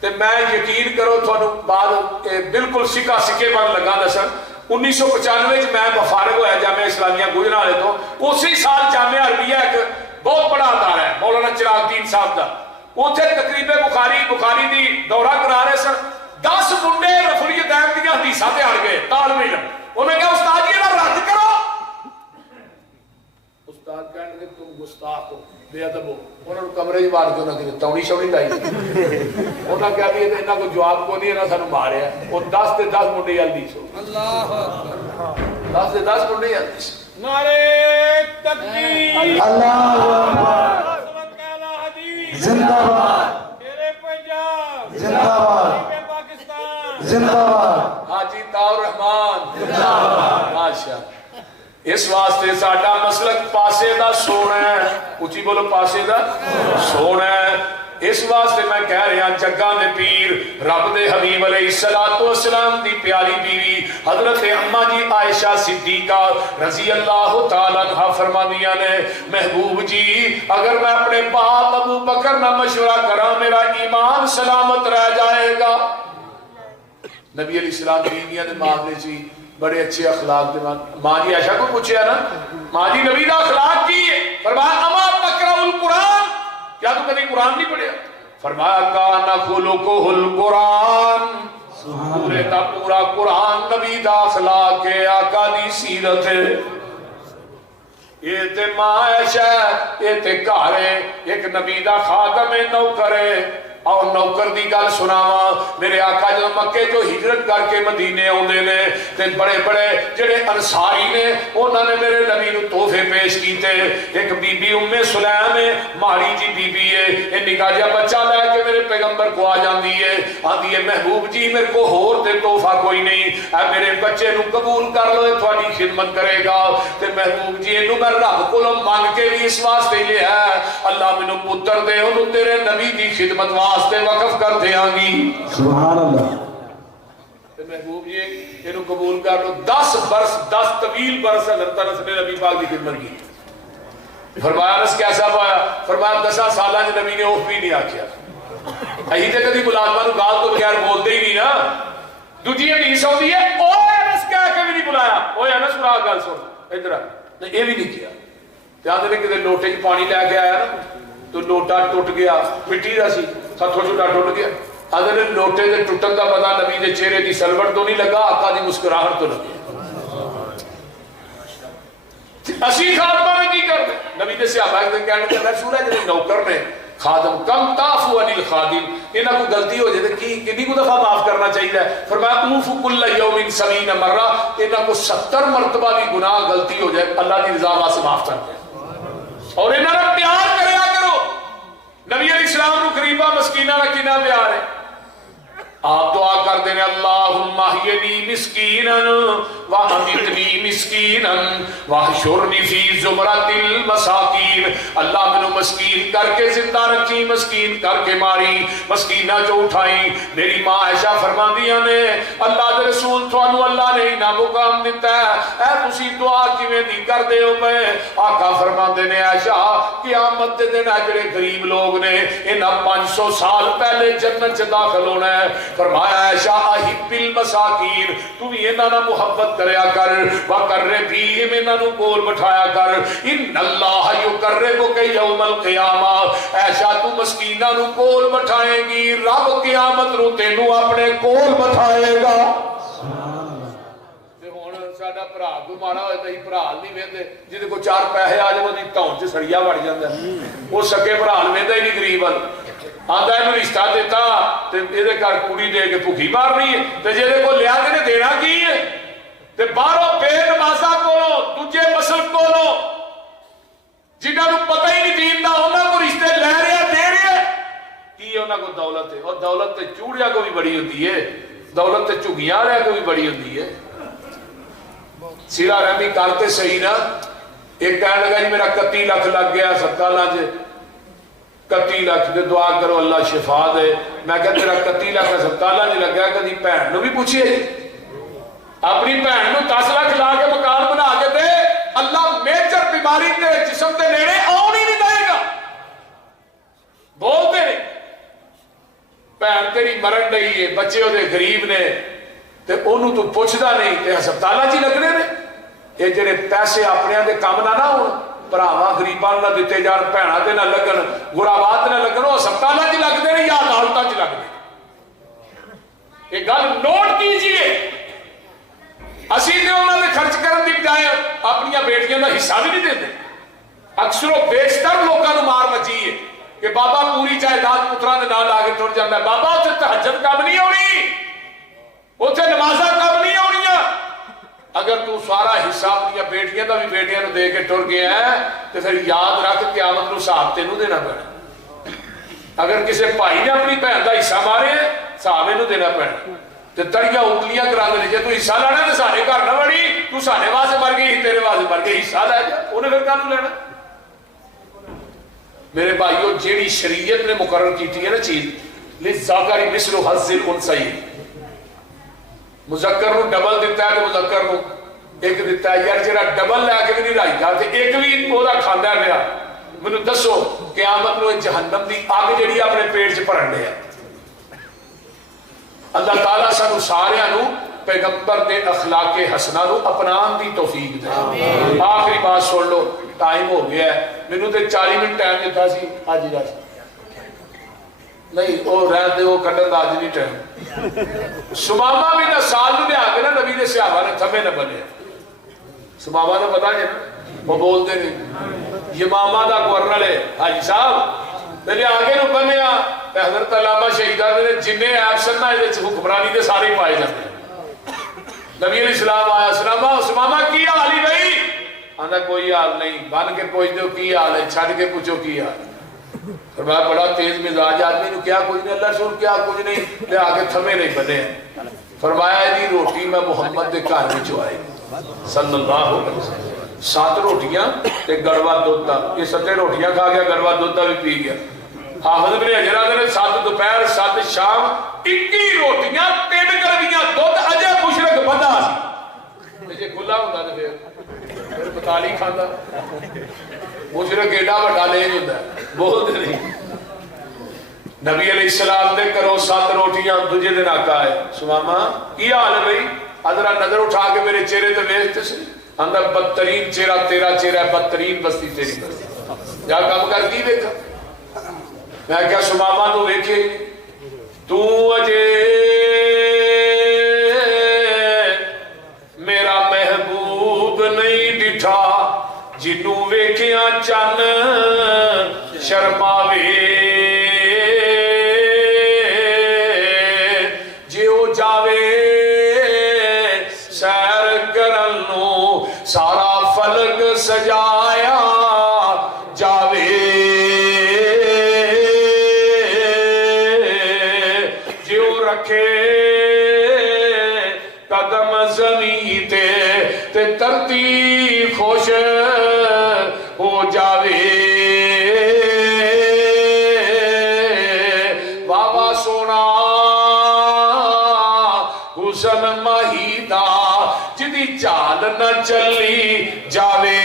تے میں یقین کرو تھانوں بعد بالکل سکا سکے بن لگا دسن 1995 میں مفارغ ہوا جامعہ اسلامیہ گجرانوالے تو اسی سال جامعہ عربیہ ایک بہت بڑا ادارہ ہے مولانا چراغ الدین صاحب دا اوتھے تقریب بخاری دی دورہ کرا رہے سن 10 منڈے رفع الیدین دی حدیثاں تے اڑ گئے طالب علم انہوں نے کہا استاد یہ رد کرو. استاد کہنے لگے تم گستاخ ہو بے ادب ہو انہوں نے کمرے ہی مار کے انہوں نے تونی شونی لائی انہوں نے کہا بھی انہوں کو جواب کو نہیں انہوں نے سانو ماریا وہ 10 تے 10 منڈے جلدی سو اللہ اکبر 10 تے 10 منڈے جلدی سو نعرے تکبیر اللہ اکبر زندہ باد شیر پنجاب زندہ باد شیر پاکستان زندہ باد حاجی طاؤ رحمان زندہ باد ماشاء اس واسطے ساڈا مسلک پاسے دا سونا ہے اچھی بولو پاسے دا سونا ہے اس واسطے میں کہہ رہا جگاں دے پیر رب دے حبیب علیہ السلام دی پیاری بیوی حضرت اماں جی عائشہ صدیقہ رضی اللہ تعالیٰ عنہ فرمانیاں نے محبوب جی اگر میں اپنے باپ ابو بکر نہ مشورہ کرا میرا ایمان سلامت رہ جائے گا نبی علیہ السلام بیویاں نے معاملے جی بڑے اچھے اخلاق دے ماں جی عائشہ کو پوچھے نا ماں جی نبی دا اخلاق کی ہے فرمایا اما تقرأ القرآن کیا تو کبھی قرآن نہیں پڑھیا فرمایا کانا خلقہ القرآن پورے کا پورا قرآن نبی دا اخلاق کے آقا دی سیرت ہے یہ تے ماں عائشہ یہ تے کارے ایک نبی دا خادم نوکرے اور نوکر دی گل سناواں میرے آقا جو مکے جو ہجرت کر کے مدینے آوندے نے تے بڑے بڑے جڑے انصاری نے انہاں نے میرے نبی نو تحفے پیش کیتے ایک بی بی ام سلیم ہے ماڑی جی بی بی ہے اے نکا جا بچہ لے کے میرے پیغمبر کو آ جاندی ہے آندی ہے محبوب جی میرے کو ہور تے تحفہ کوئی نہیں اے میرے بچے نو قبول کر لو اے تھوڑی خدمت کرے گا تے محبوب جی اینو میں رب کولوں مانگ کے بھی اس واسطے لیا ہے اللہ مینوں پتر دے اونوں تیرے نبی دی خدمت واسطے وقف کر دیاں گی سبحان اللہ محبوب جی انہوں قبول کر لو 10 برس 10 طویل برس حضرت انس نے نبی پاک کی خدمت کی فرمایا انس کیسا پایا فرمایا 10 سالہ جو نبی نے اوف بھی نہیں آکھیا اہی تے کدی ملازمہ نو گال تو بغیر بولتے ہی نہیں نا دوجی حدیث ہوندی ہے اوے انس کہہ کے بھی نہیں بلایا اوے انس برا گل سن ادھر یہ بھی نہیں کیا تے آندے نے کدے لوٹے چ پانی لے کے آیا نا تو لوٹا ٹوٹ گیا مٹی دا سی ہتھوں چھوٹا ٹوٹ گیا اگر لوٹے دے ٹوٹن دا پتہ نبی دے چہرے دی سلوٹ تو نہیں لگا آقا دی مسکراہٹ تو لگی اسی خادمہ نے کی کرتے نبی دے صحابہ کے کہنے کہ رسول ہے جنہیں نوکر نے خادم کم تعفو عن الخادم انہاں کو غلطی ہو جائے کہ کتنی کو دفعہ معاف کرنا چاہیے فرمایا اوفوا کل یوم 70 مرہ انہاں کو 70 مرتبہ بھی گناہ غلطی ہو جائے اللہ کی رضا واسطے معاف کر دیں اور انہاں نے پیار کریا کرو نبی علیہ السلام کو قریبا مسکینہ کا کنا پیار ہے آپ دعا کر دینے اللہم احینی مسکینا وامیتنی مسکینا واحشرنی فی زمرۃ المساکین اللہ منو مسکین کر کے زندہ رکھی مسکین کر کے ماری مسکینہ جو اٹھائیں میری ماں عائشہ فرماندیاں نے اللہ دے رسول تھانو اللہ نے انہاں مقام دیتا ہے اے تسی دعا کیویں دی کر دے ہو میں آقا فرماندے نے عائشہ قیامت دے دن جڑے غریب لوگ نے انہاں 500 سال پہلے جنت چ داخل ہونا ہے فرمایا عائشہ احب المساکین تو بھی انہاں نال محبت کریا کر وقربیہم انہاں نوں کول بٹھایا کر ان اللہ یقربک یوم القیامہ عائشہ تو مسکیناں نوں کول بٹھائے گی رب قیامت نوں تینوں اپنے کول بٹھائے گا تے ہن ساڈا بھرا کو ماڑا ہوئے تے بھرا نہیں ویندے جدے کو 4 پیسے آ جاون دی تون چ سڑیا وڑ جاندا او سکے بھرا ویندا ہی نہیں غریب آندا ہے رشتہ دیتا تے ایدے گھر کڑی دے کے بھوکی مارنی ہے تے جے کو لیا کے دینا کی ہے تے باہروں بے نمازاں کولوں دوجے مسل کولوں جنہاں نوں پتہ ہی نہیں دین دا انہاں کو رشتے لے رہے دے رہے کی انہاں کو دولت ہے اور دولت تے چوڑیاں کو بھی بڑی ہوتی ہے دولت تے چگیاں رہے کو بھی بڑی ہوتی ہے سیرا رحمی کرتے صحیح نا ایک کہنے لگا جی میرا 31 لاکھ لگ گیا ہسپتالاں چ 31 لاکھ دے دعا کرو اللہ شفا دے میں کہا تیرا 31 لاکھ ہسپتالاں نہیں لگا کدی بہن نو بھی پوچھیے اپنی بہن نو 10 لاکھ لا کے مکان بنا کے دے اللہ میجر بیماری تیرے جسم تے نیڑے آن ہی نہیں دے گا بولتے نہیں بہن تیری مرن رہی ہے بچے وہ غریب نے تے انہوں تو پوچھدا نہیں تے ہسپتالاں چ لگنے نے یہ جڑے پیسے اپنے دے کام نہ ہون بھراواں غریباں نہ دتے جان بھیناں تے نہ لگن غرابات نہ لگن وہ ہسپتالاں چ لگدے نے یا عدالتاں چ لگدے یہ گل نوٹ کیجئے اسی تے انہاں دے خرچ کرن دی بجائے اپنی بیٹیاں دا حصہ بھی نہیں دیندے اکثر و بیشتر لوگوں مار مچی ہے کہ بابا پوری جائیداد پتراں دے نال لا کے ٹر جاتا ہے. بابا اتنے تہجد کم نہیں ہونی, اتنے نمازاں کم نہیں ہونیاں. اگر تو سارا حصہ اپنی بیٹیاں دا بھی بیٹیاں نو دے کے ٹر گیا ہے تو پھر یاد رکھ قیامت نو حساب تینوں دینا پڑنا. اگر کسی بھائی نے اپنی بہن دا حصہ مارے حساب اینو دینا پڑنا. تے تڑیاں انگلیاں کرا دے جے تو حصہ لینا تے سارے گھر نہ وڑی, تو سارے واسطے مر گئی تیرے واسطے مر گئی, حصہ لے جا, انہیں پھر کانوں لینا. میرے بھائیو جیڑی شریعت نے مقرر کی ہے نا چیز, للذکر مثل حظ الانثیین, مذکر نو ڈبل دیتا ہے تو مذکر نو ایک دیتا ہے. یار جڑا ڈبل لے کے بھی نہیں رائی گا تے ایک بھی وہ کھاندا ہے میرا, مینوں دسو قیامت نو جہنم دی اگ جڑی اپنے پیٹ چ بھرن دے. اللہ تعالیٰ سانو سارے نو پیغمبر دے اخلاق حسنہ نو اپنان دی توفیق دے. آخری بات سن لو, ٹائم ہو گیا ہے, مینوں تے 40 منٹ ٹائم دیتا سی اج ہی نہیں وہ رہن دے, وہ کڈن دا اج نہیں ٹائم. سمامہ بھی نہ سال نو لیا کے نا نبی دے صحابہ نے تھمے نہ بنے. سمامہ نے پتا نہیں وہ بولتے نہیں, یمامہ دا گورنر ہے حاجی صاحب میرے آگے نو بنیا حضرت علامہ شہیدان نے جنہیں ایکشن نہ حکمرانی دے سارے پائے جاتے ہیں. نبی علیہ السلام آیا, سلامہ سمامہ کی حال ہی بھائی, آندا کوئی حال نہیں, بن کے پوچھ دو کی حال ہے, چھڑ کے پوچھو کی حال. فرمایا بڑا تیز مزاج آدمی نو کیا کچھ نہیں, اللہ سن کیا کچھ نہیں, لے آگے تھمے نہیں بنے. فرمایا دی روٹی میں محمد دے گھر وچ آئی صلی اللہ علیہ وسلم, 7 روٹیاں تے گڑوا دودھ دا, یہ 7 روٹیاں کھا گیا, گڑوا دودھ دا بھی پی گیا. حافظ بن حجر نے 7 دوپہر 7 شام 21 روٹیاں 3 گڑویاں دودھ اجے مشرک بندہ سی. جے کھلا ہوندا تے پھر بتالی کھاندا, مشرک ایڈا وڈا لے ہوندا بولدے نہیں. نبی علیہ السلام دے کرو 7 روٹیاں, دوجے دن آقا ہے, سمامہ کی حال ہے بھائی, ادرا نظر اٹھا کے میرے چہرے تے ویکھ تے سی. اندر بدترین چہرہ تیرا چہرہ, بدترین بستی تیری بستی, جا کام کر کی دیکھا. میں کیا سمامہ تو ویکھے تو اجے میرا محبوب نہیں ڈٹھا, جنوں ویکھیاں چن شرماوے, جے او جاوے سیر کرن نو سارا فلک سجایا جاوے, جے او رکھے قدم زمین تے ترتی خوش ہو جاوے. بابا سونا حسن مہیدہ جدی چال نہ چلی جاوے.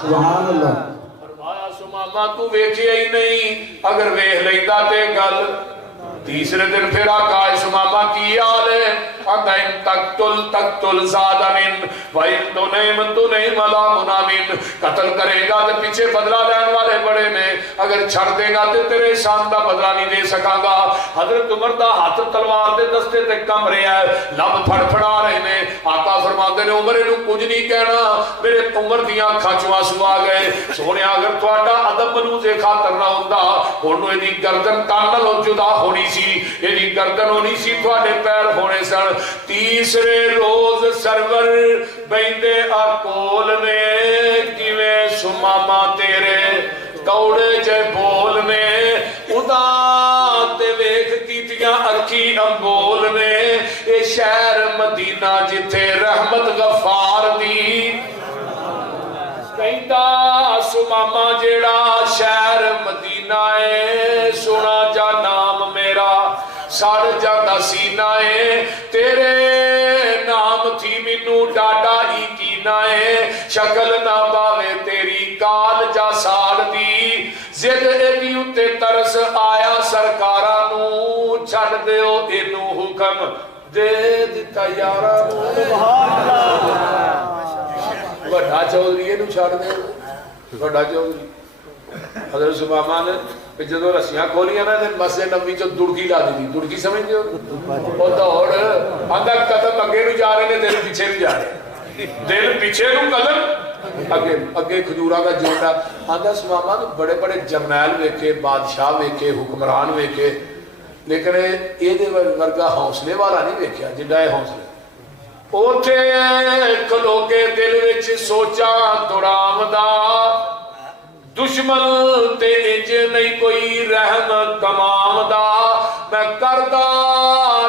سبحان اللہ. فرمایا سمامہ تو ویکھیا ہی نہیں, اگر ویکھ لیندا تے گل. تیسرے دن پھر آقا سمامہ کی حال ہے, آندا ان تقتل زاد من وَإِن تُنِعْمَ لَا مُنَامِن, قتل کرے گا تے پیچھے بدلہ لین والے بڑے نے, اگر چھڑ دے گا تے تیرے شان دا بدلہ نہیں دے سکا گا. حضرت عمر دا ہاتھ تلوار دے دستے تے کم رہا ہے, لب پھڑ پھڑا رہے نے. آقا فرماتے نے عمر نو کچھ نہیں کہنا, میرے عمر دیاں اکھاں چوں آنسو آ گئے. سونے اگر تہاڈا ادب منوزے خاطر نہ ہوندا ہن ایدی گردن کان نالوں جدا ہونی سی, ایدی گردن ہونی سی, تہاڈے پیر ہونے سن. تیسرے روز سرور بیندے آکول نے کیویں سمامہ تیرے دوڑے جے بول نے, ادا تے ویکھ کیتیاں اکھی امبول نے. اے شہر مدینہ جتھے رحمت غفار دی کہندا سمامہ جیڑا شہر مدینہ ہے, سونا جا نام میرا سڑ جاتا سینہ ہے, تیرے نام تھی مینوں ڈاڈا ہی کینا ہے, شکل نہ باوے تیری کال جا سال دی. زد ایدی اتے ترس آیا سرکارہ نو, چھڑ دیو اینو حکم دے دیتا یارہ نو. بڑا چودھری اینو چھڑ دیو, بڑا چودھری حضرت سماما نے جدو رسیاں کھولیاں نا مسجد نبوی چ دڑکی لا دی دڑکی سمجھتے ہو وہ دوڑ آدھا قدم اگے بھی جا رہے ہیں دل پیچھے بھی جا رہے ہیں دل پیچھے نو قدم اگے اگے کھجورا کا جوڑا آدھا سماما نے بڑے بڑے جرنیل ویکھے بادشاہ ویکھے حکمران ویکھے لیکن یہ ورگا حوصلے والا نہیں ویکھیا جنہ یہ حوصلے اوتھے کھلو کے دل وچ سوچا دوڑامدا دشمن تے انج نہیں کوئی رحم کمامدا میں کردا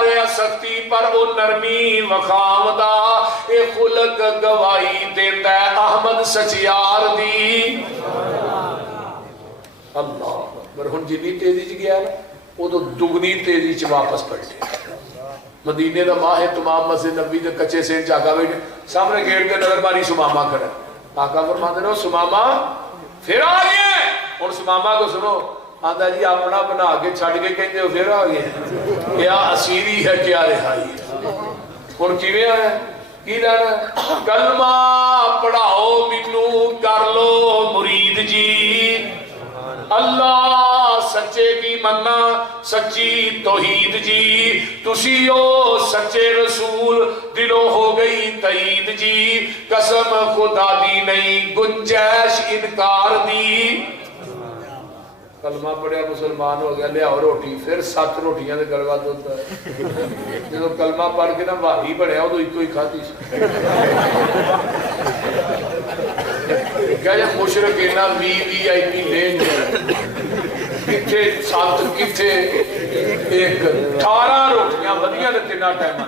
رہیا سختی پر او نرمی وخامدا اے خلق گواہی دیندا ہے احمد سچیار دی اللہ اکبر ہن جنی تیزی چ گیا نا وہ تو دگنی تیزی چ واپس پلٹے مدینے دا ماہ ہے تمام مسجد نبی دے کچے سے چاکا بیٹھے سامنے گیٹ کے نظر ماری سماما کھڑا آقا فرماتے رہو سماما پھر آ گئے اور سماما کو سنو آدھا جی اپنا بنا کے چھڑ کے کہتے ہو پھر آ گئے کیا اسیری ہے کیا رہائی ہے اور کیویں آیا کی لینا کلمہ پڑھاؤ مینوں کر لو مرید جی اللہ سچے بھی مننا سچی توحید جی تسی او سچے رسول دلوں ہو گئی تائید جی قسم خدا دی نہیں گنجائش انکار دی کلمہ پڑھیا مسلمان ہو گیا لے آؤ روٹی پھر 7 روٹیاں دے گلوا دوتا ہے جدو کلمہ پڑھ کے نا واہی بڑھیا ہو تو ایک کوئی کھاتی کیا جب مشرق اینا وی آئی پی لین کتھے 7 کتھے 18 روٹیاں ودیاں نے 3 ٹائم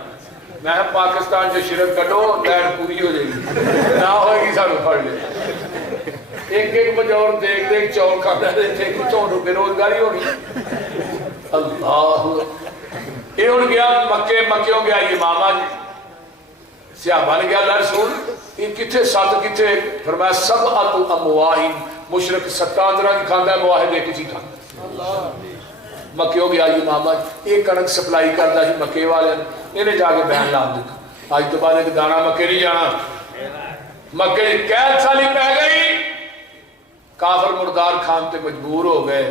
میں پاکستان جو شرک کٹو لین پوری ہو جائے گی نہ ہوئے گی سانو پڑھ لے ایک بجور دیکھ چور کھانا دیتے کتوں بے روزگاری ہونی اللہ یہ ہوں گیا مکیوں گیا یہ ماما جی صحابہ نے گیا اللہ رسول یہ کتھے 7 کتھے فرمایا سب امواہن مشرق 17 طرح کی کھاندہ ہے مواہد ایک چیز کھاندہ مکیوں گیا یہ ماما جی ایک کنک سپلائی کردہ ہی مکے والے انہیں جا کے بیان لام دیکھا آج تو بعد ایک دانا مکے نہیں جانا مکے قید سالی پہ گئی کافر مردار خان تے مجبور ہو گئے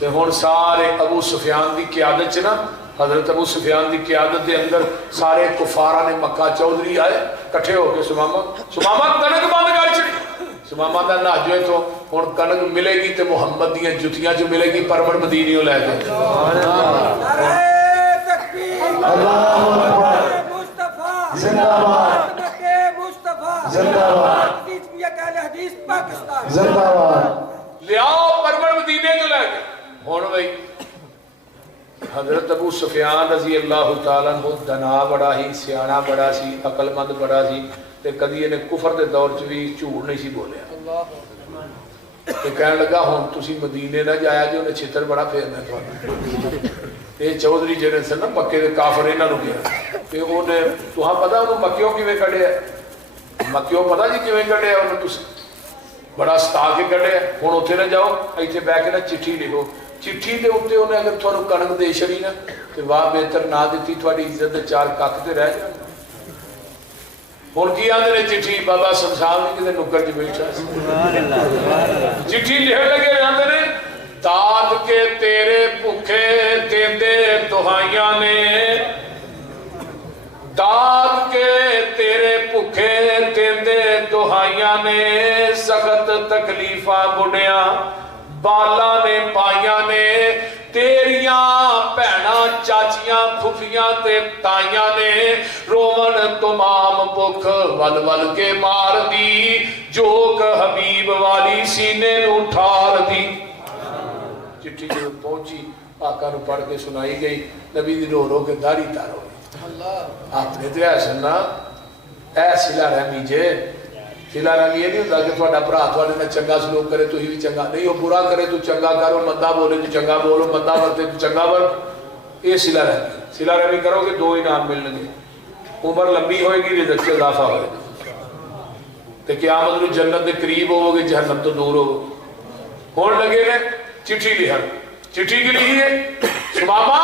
تے ہن سارے ابو سفیان دی قیادت چ نا حضرت ابو سفیان دی قیادت دے اندر سارے کفارہ نے مکہ چودھری آئے کٹھے ہو کے سماما کنک بند کر چھڑی سماما دا ناجوے تو ہن کنک ملے گی تے محمد دیاں جتیاں جو ملے گی پرور مدینیوں لے گئے نعرہ تکبیر اللہ اکبر مصطفیٰ زندہ باد مصطفیٰ زندہ باد حدیث پاکستان زندہ باد لے آؤ پرور مدینے جو لے گئے ہون بھئی حضرت ابو سفیان رضی اللہ تعالیٰ عنہ دنا بڑا ہی سیانہ بڑا سی عقل مند بڑا سی تے کدی انہیں کفر دے دور چوی جھوٹ نہیں سی بولیا تے کہنے لگا ہون تسی مدینے نہ جایا جو انہیں چھتر بڑا پھیرنا تھا یہ چودھری جنہیں سے نا مکے دے کافر انہاں نو گیا تے انہیں تو ہاں پتا انہوں مکیوں کی میں کڑے ہے مکیوں پتا جی کی میں کڑے ہے انہوں تسی بڑا ستا کے کڑے ہے ہون اتھے نہ جاؤ ایتھے بیٹھ کے نا چٹھی لکھو چٹھی دے اتے انہیں اگر تھوڑا کنک دے شری نا تے واہ بہتر نہ دیتی تھوڑی عزت دے 4 کک تے رہ جائے ہن کی آندے نے چٹھی بابا سمسان نے کدے نکر چ بیٹھا چٹھی لکھن لگے آندے نے داد کے تیرے بھوکے دیندے دہائیاں نے داد کے تیرے بھوکے دیندے دہائیاں نے سخت تکلیفاں بڑیاں بالا نے پائیاں نے تیریاں بہنا چاچیاں پھوپھیاں تے تائیاں نے رومن تمام بکھ ول ول کے مار دی جوک حبیب والی سینے اٹھار دی چٹھی جو پہنچی آقا نو پڑھ کے سنائی گئی نبی دی رو رو کے داڑھی تار ہو گئی آپ نے تو ایسا نا اے صلہ رحمی جے صلہ رحمی یہ نہیں ہوتا کہ تھوڑا برا تھوڑے میں چنگا سلوک کرے تو ہی بھی چنگا نہیں، وہ برا کرے تو چنگا کرو، مندہ بولے تو چنگا بولو، مندہ ورتے تو چنگا ور، یہ صلہ رحمی صلہ رحمی کرو کہ 2 انعام ملنے گے، عمر لمبی ہوئے گی رزق سے اضافہ ہوئے گا تے قیامت میں جنت دے قریب ہو گے جہنم تو دور ہو ہون لگے نے چٹھی لکھن چٹھی کی لکھی ہے سماما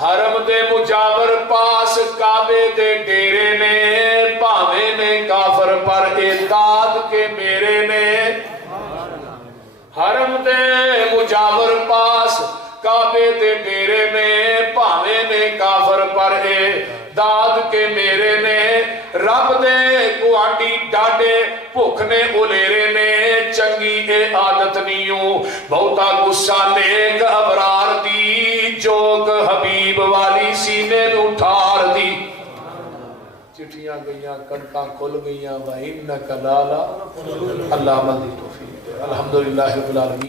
حرم دے مجاور پاس کعبے دے ڈیرے نے بھاوے نے کافر پر اعتاد کے میرے نے حرم تے ڈیرے نے پاوے نے کافر پر اے داد کے میرے نے رب دے گوانڈی ڈاڈے بھوک نے الیرے نے چنگی اے عادت نیوں بہتا غصہ نیک ابرار دی جوگ حبیب والی سینے نو ٹھار دی چٹھیاں گئیاں کنکاں کھل گئیاں وَإِنَّكَ لَعَلَىٰ اللہ عمل دی توفیق الحمدللہ رب العالمین